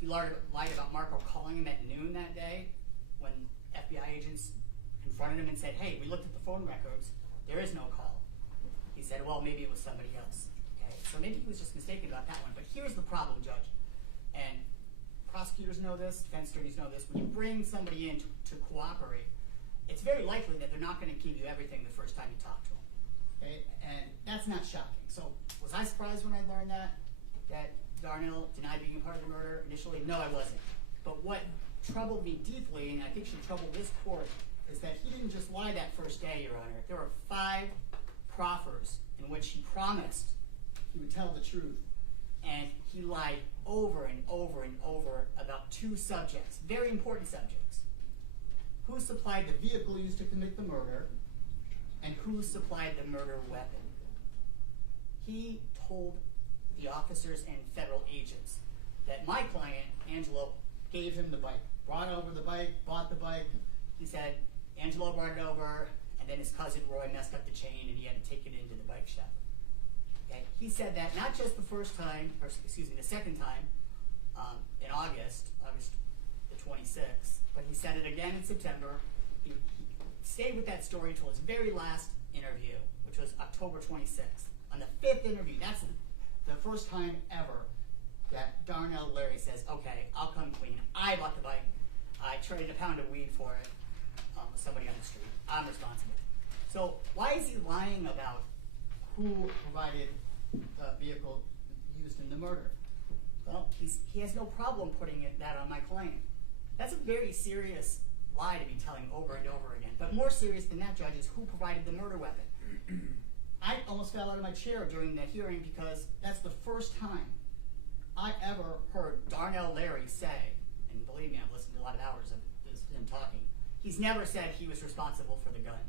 He lied about Marco calling him at noon that day when FBI agents confronted him and said, hey, we looked at the phone records. There is no call. He said, well, maybe it was somebody else. Okay, so maybe he was just mistaken about that one. But here's the problem, Judge. And prosecutors know this, defense attorneys know this. When you bring somebody in to cooperate, it's very likely that they're not going to give you everything the first time you talk to them. Okay? And that's not shocking. So was I surprised when I learned that Darnell denied being a part of the murder initially? No, I wasn't. But what troubled me deeply, and I think should trouble this court, is that he didn't just lie that first day, Your Honor. There were 5 proffers in which he promised he would tell the truth. And he lied over and over and over about 2 subjects, very important subjects. Who supplied the vehicle used to commit the murder, and who supplied the murder weapon? He told the officers and federal agents that my client, Angelo, gave him the bike, brought over the bike, bought the bike. He said Angelo brought it over, and then his cousin Roy messed up the chain, and he had to take it into the bike shop. Okay? He said that not just the first time, or excuse me, the second time in August the 26th, but he said it again in September. He stayed with that story until his very last interview, which was October 26th. On the 5th interview, that's the first time ever that Darnell Leary says, okay, I'll come clean. I bought the bike. I traded a pound of weed for it with somebody on the street. I'm responsible. So why is he lying about who provided the vehicle used in the murder? Well, he has no problem putting that on my client. That's a very serious lie to be telling over and over again. But more serious than that, Judge, is who provided the murder weapon. I almost fell out of my chair during the hearing because that's the first time I ever heard Darnell Leary say, and believe me, I've listened to a lot of hours of him talking, he's never said he was responsible for the gun.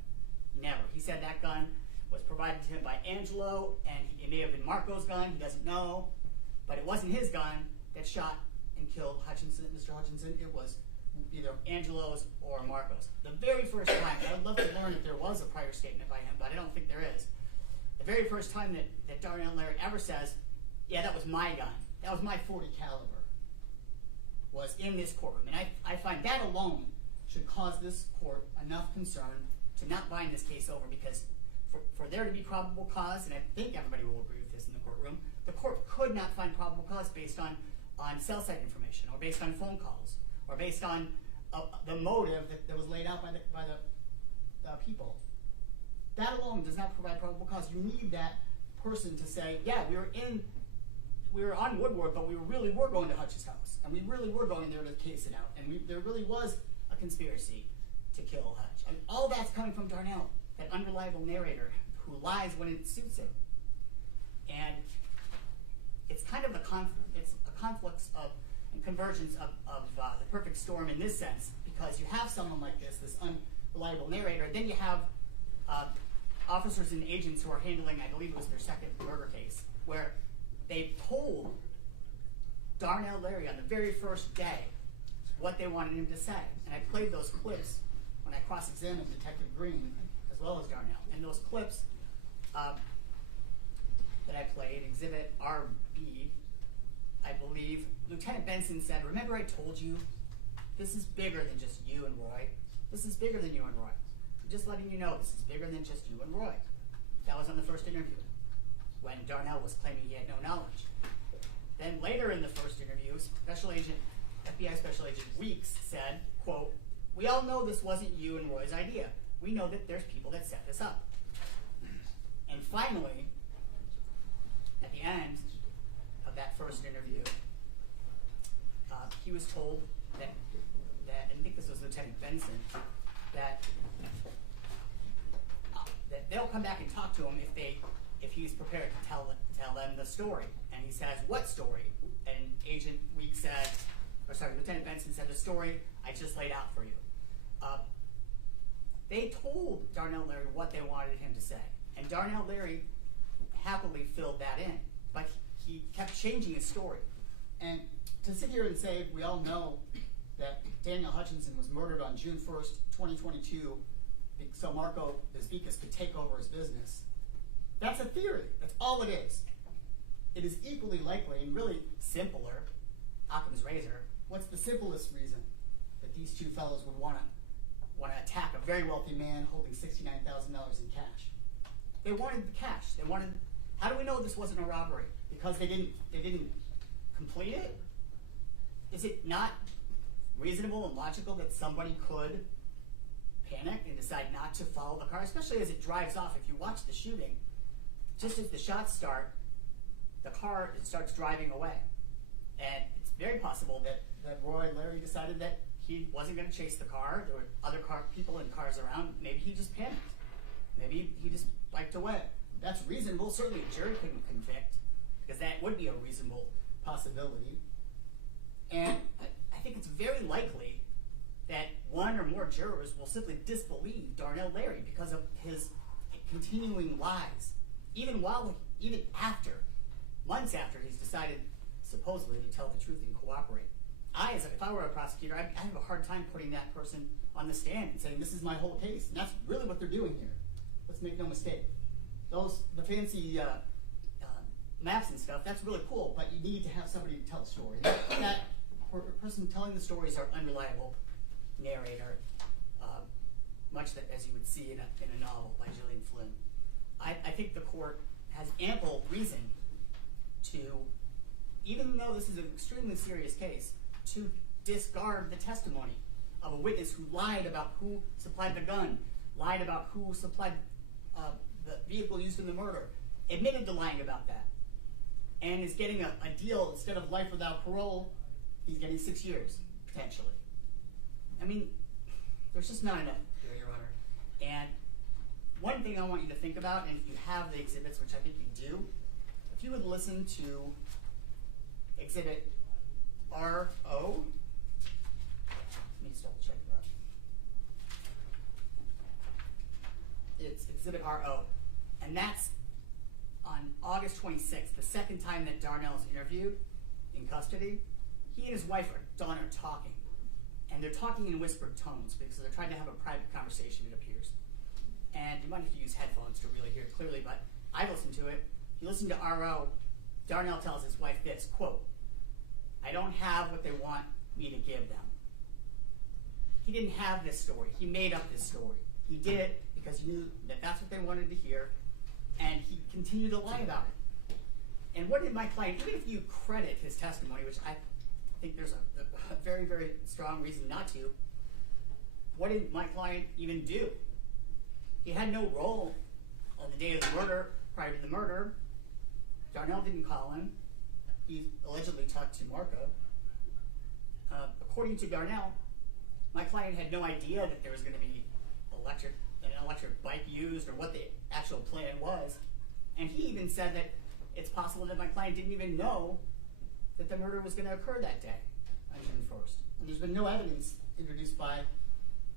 Never. He said that gun was provided to him by Angelo, and it may have been Marco's gun, he doesn't know, but it wasn't his gun that shot and killed Mr. Hutchinson. It was either Angelo's or Marco's. The very first time, I would love to learn if there was a prior statement by him, but I don't think there is. The very first time that Darnell Leary ever says, yeah, that was my gun, that was my .40 caliber, was in this courtroom. And I find that alone should cause this court enough concern to not bind this case over, because for there to be probable cause, and I think everybody will agree with this in the courtroom, the court could not find probable cause based on cell site information, or based on phone calls, or based on the motive that was laid out by the people. That alone does not provide probable cause. You need that person to say, yeah, we were on Woodward, but we really were going to Hutch's house, and we really were going there to case it out, and there really was a conspiracy to kill Hutch. And all that's coming from Darnell, that unreliable narrator who lies when it suits him. And it's kind of it's a conflux of and convergence of the perfect storm in this sense, because you have someone like this unreliable narrator, then you have officers and agents who are handling, I believe it was their second murder case, where they told Darnell Leary on the very first day what they wanted him to say. And I played those clips when I cross-examined Detective Green as well as Darnell. And those clips that I played, Exhibit RB, I believe, Lieutenant Benson said, remember I told you, this is bigger than just you and Roy. This is bigger than you and Roy. I'm just letting you know this is bigger than just you and Roy. That was on the first interview. when Darnell was claiming he had no knowledge. Then later in the first interview, FBI Special Agent Weeks said, quote, "We all know this wasn't you and Roy's idea. We know that there's people that set this up." And finally, at the end of that first interview, he was told that I think this was Lieutenant Benson, that they'll come back and talk to him if he's prepared to tell them the story. And he says, "What story?" And Agent Weeks said, Lieutenant Benson said, "The story I just laid out for you." They told Darnell Leary what they wanted him to say, and Darnell Leary happily filled that in, but he kept changing his story. And to sit here and say we all know that Daniel Hutchinson was murdered on June 1st, 2022, so Marco Vesvikas could take over his business, that's a theory. That's all it is. It is equally likely and really simpler, Occam's razor. What's the simplest reason that these two fellows would want to attack a very wealthy man holding $69,000 in cash? They wanted the cash. They wanted. How do we know this wasn't a robbery? Because they didn't complete it? Is it not reasonable and logical that somebody could panic and decide not to follow the car, especially as it drives off? If you watch the shooting, just as the shots start, the car starts driving away. And it's very possible that Roy Leary decided that he wasn't going to chase the car. There were other people in cars around. Maybe he just panicked. Maybe he just biked away. That's reasonable. Certainly a jury couldn't convict, because that would be a reasonable possibility. And I think it's very likely that one or more jurors will simply disbelieve Darnell Leary because of his continuing lies, even after, months after he's decided supposedly to tell the truth and cooperate. If I were a prosecutor, I'd have a hard time putting that person on the stand and saying, "This is my whole case." And that's really what they're doing here. Let's make no mistake. The fancy maps and stuff, that's really cool, but you need to have somebody to tell a story. That person telling the stories are unreliable narrator, much as you would see in a novel by Gillian Flynn. I think the court has ample reason to, even though this is an extremely serious case, to discard the testimony of a witness who lied about who supplied the gun, lied about who supplied the vehicle used in the murder, admitted to lying about that, and is getting a deal. Instead of life without parole, he's getting 6 years, potentially. I mean, there's just not enough here, Your Honor. And one thing I want you to think about, and if you have the exhibits, which I think you do, if you would listen to Exhibit RO, let me just double check that. It's Exhibit RO, and that's on August 26th, the second time that Darnell's interviewed in custody. He and his wife, Dawn, are talking, and they're talking in whispered tones because they're trying to have a private conversation, it appears. And you might have to use headphones to really hear it clearly, but I listened to it. If you listen to RO, Darnell tells his wife this, quote, "I don't have what they want me to give them." He didn't have this story. He made up this story. He did it because he knew that that's what they wanted to hear, and he continued to lie about it. And what did my client, even if you credit his testimony, which I think there's a very, very strong reason not to, what did my client even do? He had no role on the day of the murder, prior to the murder. Darnell didn't call him. He allegedly talked to Marco. According to Darnell, my client had no idea that there was going to be an electric bike used or what the actual plan was. And he even said that it's possible that my client didn't even know that the murder was going to occur that day, on June 1st. And there's been no evidence introduced by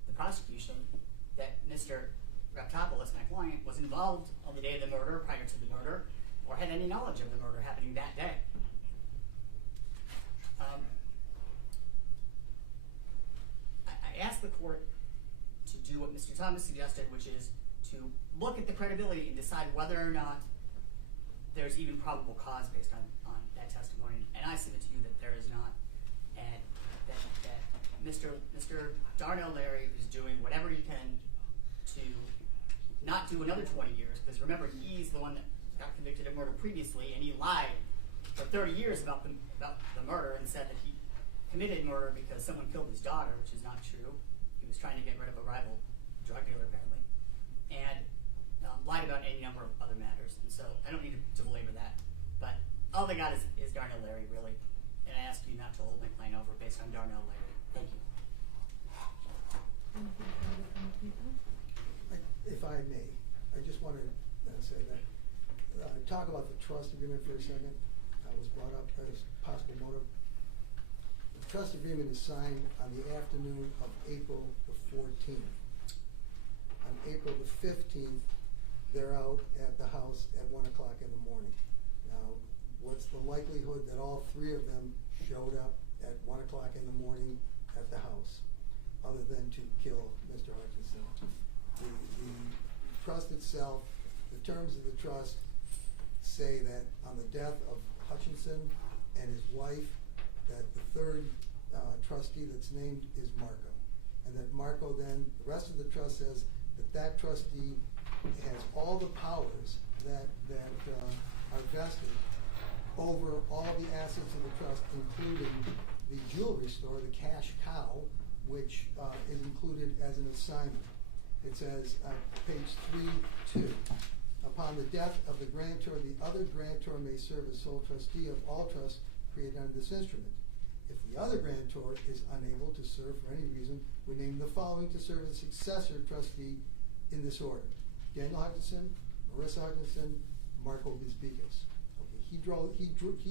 the prosecution that Mr. Raptopoulos, my client, was involved on the day of the murder, prior to the murder, or had any knowledge of the murder happening that day. I asked the court to do what Mr. Thomas suggested, which is to look at the credibility and decide whether or not there's even probable cause based on that testimony. And I submit to you that there is not, and that Mr. Darnell Leary is doing whatever he can to not do another 20 years, because remember, he's the one that got convicted of murder previously, and he lied for 30 years about the murder and said that he committed murder because someone killed his daughter, which is not true. He was trying to get rid of a rival drug dealer, apparently, and lied about any number of other matters. And so I don't need to belabor that. But all they got is Darnell Larry, really. And I ask you not to hold my client over based on Darnell Larry. Thank you. Anything further from the people? If I may, I just want to say that, talk about the trust agreement for a second. That was brought up as possible motive. The trust agreement is signed on the afternoon of April the 14th. On April the 15th, they're out at the house at 1 o'clock in the morning. Now, what's the likelihood that all three of them showed up at 1 o'clock in the morning at the house, other than to kill Mr. Hutchinson? The trust itself, the terms of the trust say that on the death of Hutchinson and his wife, that the third trustee that's named is Marco. And that Marco then, the rest of the trust says that trustee has all the powers that are vested over all the assets of the trust, including the jewelry store, the cash cow, which is included as an assignment. It says, page 3.2, upon the death of the grantor, the other grantor may serve as sole trustee of all trusts created under this instrument. If the other grantor is unable to serve for any reason, we name the following to serve as successor trustee in this order: Daniel Hutchinson, Marissa Hutchinson, Marco Bisbicas. Okay, he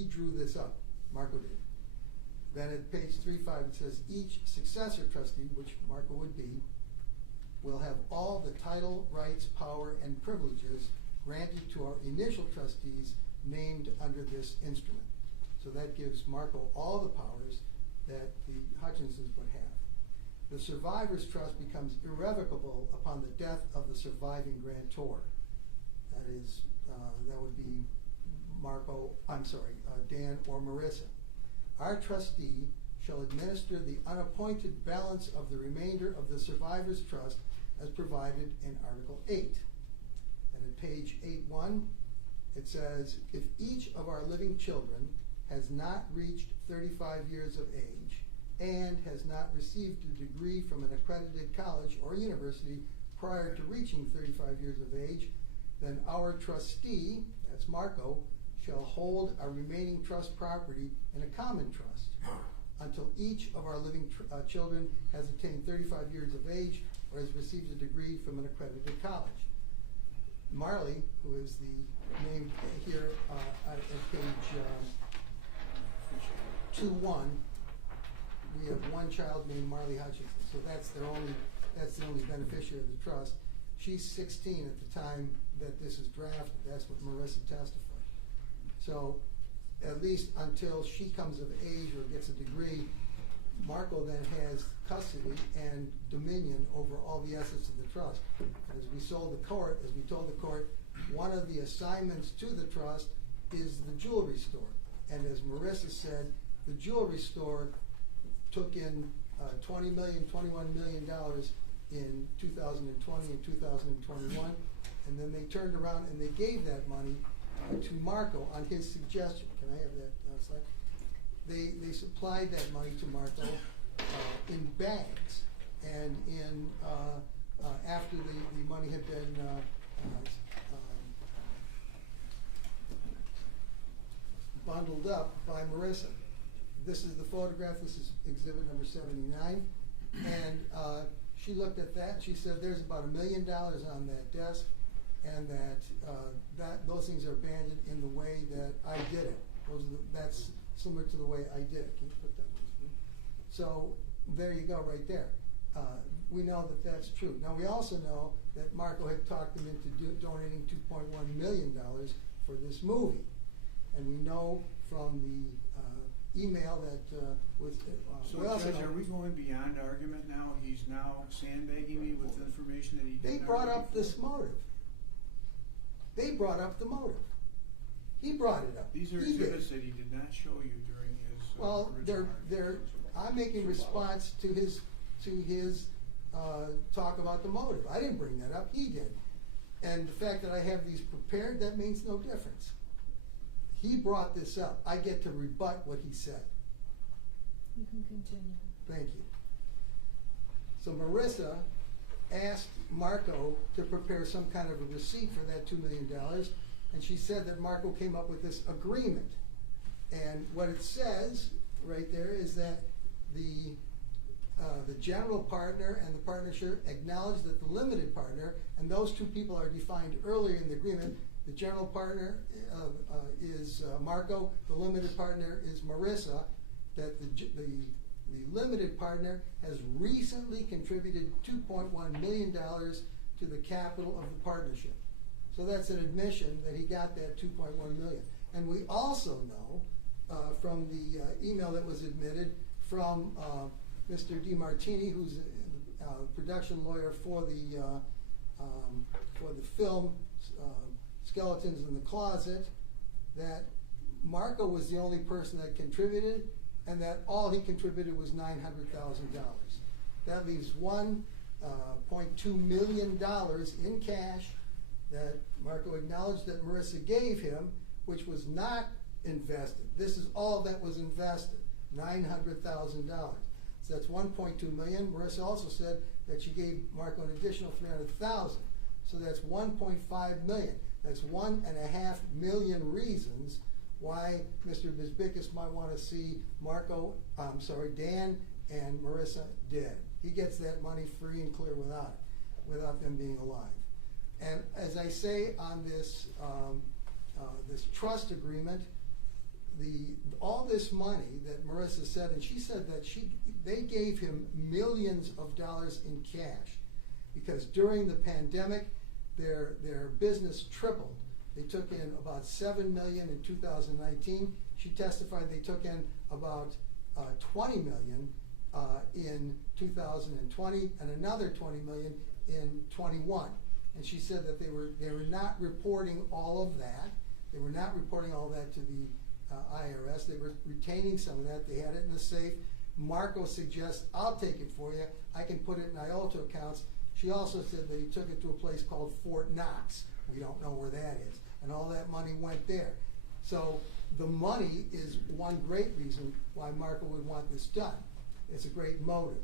drew this up. Marco did. Then at page 3.5 it says each successor trustee, which Marco would be, will have all the title, rights, power, and privileges granted to our initial trustees named under this instrument. So that gives Marco all the powers that the Hutchinsons would have. The survivor's trust becomes irrevocable upon the death of the surviving grantor. That is, that would be Dan or Marissa. Our trustee shall administer the unappointed balance of the remainder of the survivor's trust as provided in Article 8. And at page 8.1, it says, if each of our living children has not reached 35 years of age and has not received a degree from an accredited college or university prior to reaching 35 years of age, then our trustee, that's Marco, shall hold our remaining trust property in a common trust until each of our living children has attained 35 years of age or has received a degree from an accredited college. Marley, who is the name here at page 2.1, we have one child named Marley Hutchinson, so that's the only beneficiary of the trust. She's 16 at the time that this is drafted. That's what Marissa testified. So at least until she comes of age or gets a degree, Marco then has custody and dominion over all the assets of the trust. And as we told the court, one of the assignments to the trust is the jewelry store. And as Marissa said, the jewelry store took in $21 million in 2020 and 2021, and then they turned around and they gave that money to Marco on his suggestion. Can I have that slide? They supplied that money to Marco in bags, and in after the money had been bundled up by Marissa. This is the photograph. This is exhibit number 79, and she looked at that. She said, "There's about $1 million on that desk, and that those things are banded in the way that I did it. That's similar to the way I did it." Can you put that on the screen? So there you go, right there. We know that that's true. Now we also know that Marco had talked them into donating $2.1 million for this movie, and we know from the email that was. So, Judge, are we going beyond argument now? He's now sandbagging me with information that he didn't. They brought up this motive. They brought up the motive. He brought it up. These are exhibits that he did not show you during his. Well, they're. I'm making response to his talk about the motive. I didn't bring that up. He did. And the fact that I have these prepared, that means no difference. He brought this up. I get to rebut what he said. You can continue. Thank you. So Marissa asked Marco to prepare some kind of a receipt for that $2 million, and she said that Marco came up with this agreement. And what it says right there is that the general partner and the partnership acknowledge that the limited partner, and those two people are defined earlier in the agreement. The general partner is Marco, the limited partner is Marissa, that the limited partner has recently contributed $2.1 million to the capital of the partnership. So that's an admission that he got that $2.1 million. And we also know from the email that was admitted from Mr. DiMartini, who's a production lawyer for the film Skeletons in the Closet, that Marco was the only person that contributed, and that all he contributed was $900,000. That leaves $1.2 million in cash that Marco acknowledged that Marissa gave him, which was not invested. This is all that was invested, $900,000. So that's $1.2 million. Marissa also said that she gave Marco an additional $300,000. So that's $1.5 million. That's 1.5 million reasons why Mr. Bisbicus might want to see Dan and Marissa dead. He gets that money free and clear without them being alive. And as I say on this this trust agreement, all this money that Marissa said, and she said that they gave him millions of dollars in cash, because during the pandemic their business tripled. They took in about $7 million in 2019. She testified they took in about $20 million in 2020 and another $20 million in 21. And she said that they were not reporting all of that. They were not reporting all that to the IRS. They were retaining some of that. They had it in the safe. Marco suggests, I'll take it for you. I can put it in IOLTA accounts. She also said that he took it to a place called Fort Knox. We don't know where that is. And all that money went there. So the money is one great reason why Marco would want this done. It's a great motive.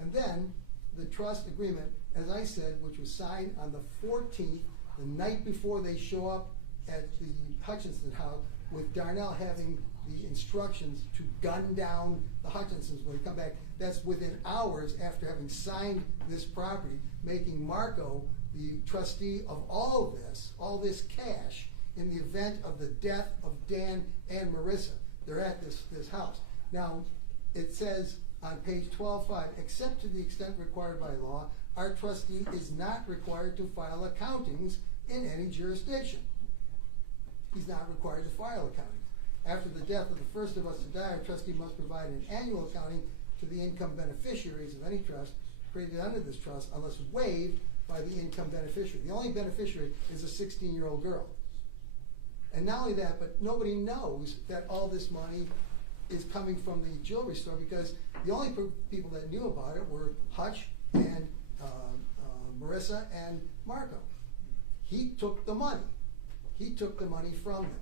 And then the trust agreement, as I said, which was signed on the 14th, the night before they show up at the Hutchinson house, with Darnell having the instructions to gun down the Hutchinsons when they come back. That's within hours after having signed this property, making Marco the trustee of all this cash in the event of the death of Dan and Marissa. They're at this house. Now, it says on page 12.5, except to the extent required by law, our trustee is not required to file accountings in any jurisdiction. He's not required to file accounting. After the death of the first of us to die, our trustee must provide an annual accounting to the income beneficiaries of any trust created under this trust unless waived by the income beneficiary. The only beneficiary is a 16-year-old girl. And not only that, but nobody knows that all this money is coming from the jewelry store, because the only people that knew about it were Hutch and Marissa and Marco. He took the money. He took the money from them.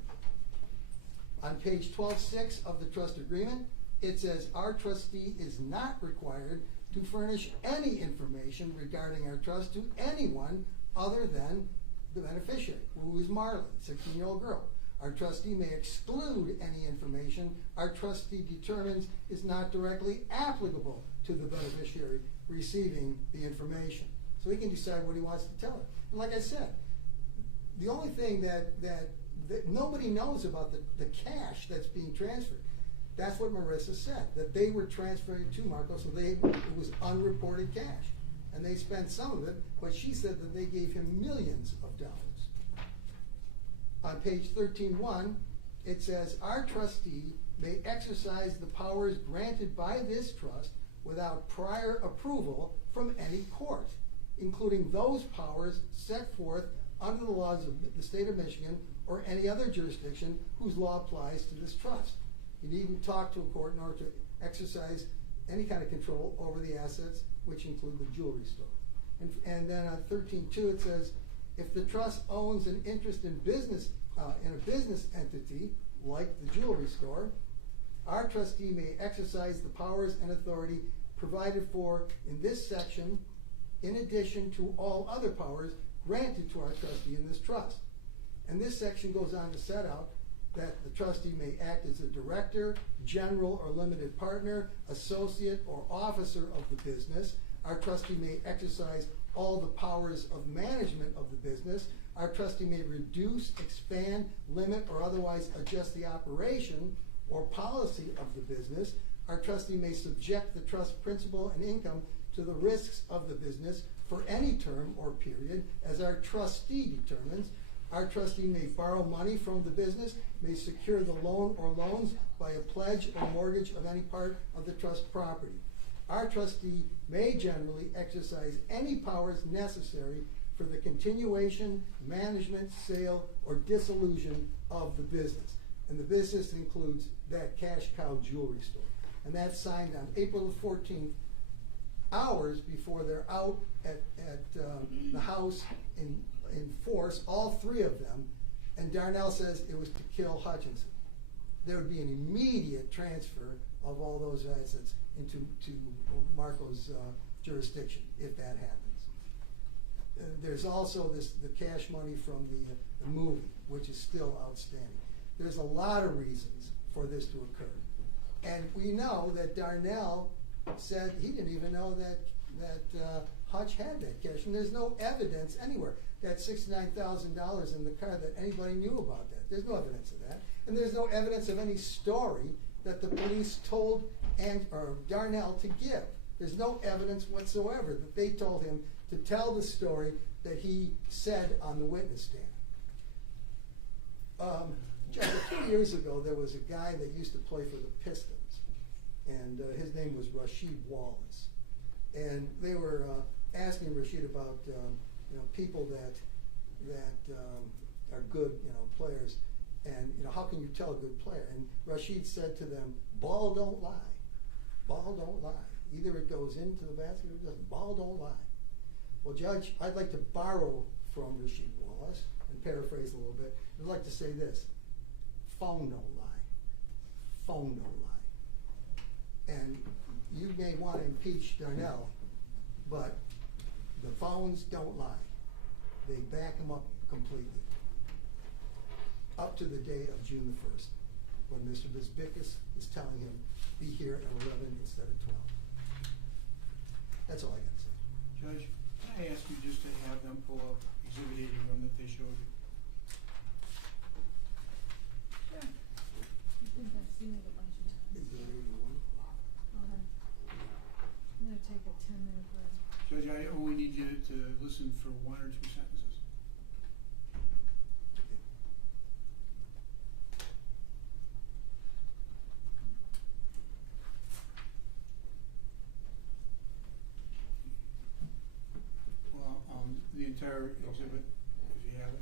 On page 12.6 of the trust agreement, it says our trustee is not required to furnish any information regarding our trust to anyone other than the beneficiary, who is Marley, 16-year-old girl. Our trustee may exclude any information our trustee determines is not directly applicable to the beneficiary receiving the information. So he can decide what he wants to tell her. And like I said, the only thing that nobody knows about the cash that's being transferred. That's what Marissa said, that they were transferring to Marco, so it was unreported cash. And they spent some of it, but she said that they gave him millions of dollars. On page 13.1, it says, our trustee may exercise the powers granted by this trust without prior approval from any court, including those powers set forth under the laws of the state of Michigan or any other jurisdiction whose law applies to this trust. You needn't talk to a court in order to exercise any kind of control over the assets, which include the jewelry store. And then on 13.2 it says, If the trust owns an interest in business, in a business entity, like the jewelry store, our trustee may exercise the powers and authority provided for in this section, in addition to all other powers granted to our trustee in this trust. And this section goes on to set out that the trustee may act as a director, general or limited partner, associate or officer of the business. Our trustee may exercise all the powers of management of the business. Our trustee may reduce, expand, limit, or otherwise adjust the operation or policy of the business. Our trustee may subject the trust principal and income to the risks of the business for any term or period as our trustee determines. Our trustee may borrow money from the business, may secure the loan or loans by a pledge or mortgage of any part of the trust property. Our trustee may generally exercise any powers necessary for the continuation, management, sale, or dissolution of the business. And the business includes that cash cow jewelry store. And that's signed on April the 14th, hours before they're out at the house in force, all three of them, and Darnell says it was to kill Hutchinson. There would be an immediate transfer of all those assets into Marco's jurisdiction if that happens. There's also the cash money from the movie, which is still outstanding. There's a lot of reasons for this to occur. And we know that Darnell said he didn't even know that Hutch had that cash, and there's no evidence anywhere that $69,000 in the car that anybody knew about that. There's no evidence of that, and there's no evidence of any story that the police told Darnell to give. There's no evidence whatsoever that they told him to tell the story that he said on the witness stand. Just a few years ago, there was a guy that used to play for the Pistons, and his name was Rasheed Wallace. And they were asking Rasheed about people that are good players, and how can you tell a good player? And Rasheed said to them, "Ball don't lie. Ball don't lie. Either it goes into the basket or it doesn't. Ball don't lie." Well, Judge, I'd like to borrow from Rasheed Wallace and paraphrase a little bit. I'd like to say this: phone don't lie. Phone don't lie. And you may want to impeach Darnell, but the phones don't lie. They back him up completely. Up to the day of June the 1st, when Mr. Bisbickus is telling him, be here at 11 instead of 12. That's all I got to say. Judge, can I ask you just to have them pull up Exhibit 81 that they showed you? Sure. I think I've seen it a bunch of times. Is there anyone? I'm gonna take a 10-minute break. Judge, I only need you to listen for 1 or 2 sentences. Well, the entire exhibit, if you have it.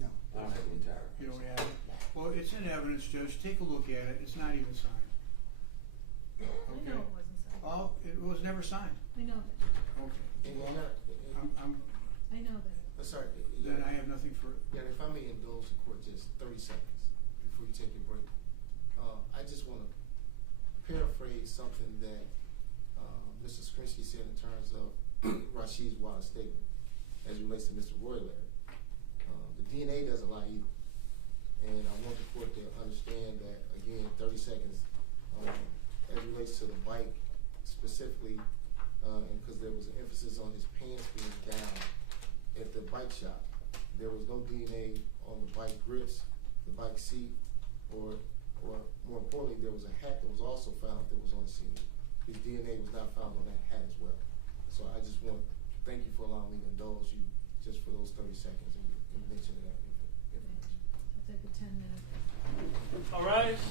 No. I don't have the entire. You don't have it? Well, it's in evidence, Judge. Take a look at it. It's not even signed. I know it wasn't signed. Oh, it was never signed. I know that. Okay. And Well, I'm, I know that. sorry. then I have nothing for it. Yeah, if I may indulge the court just 30 seconds before you take your break. I just want to paraphrase something that Mr. Skrinsky said in terms of Rasheed Wallace's statement as it relates to Mr. Roy Larry. The DNA doesn't lie either. And I want the court to understand that, again, 30 seconds, as it relates to the bike specifically, and because there was an emphasis on his pants being down at the bike shop. There was no DNA on the bike grips, the bike seat, or more importantly, there was a hat that was also found that was on the scene. His DNA was not found on that hat as well. So I just want to thank you for allowing me to indulge you just for those 30 seconds in mentioning that information. I'll take a 10-minute break. All rise.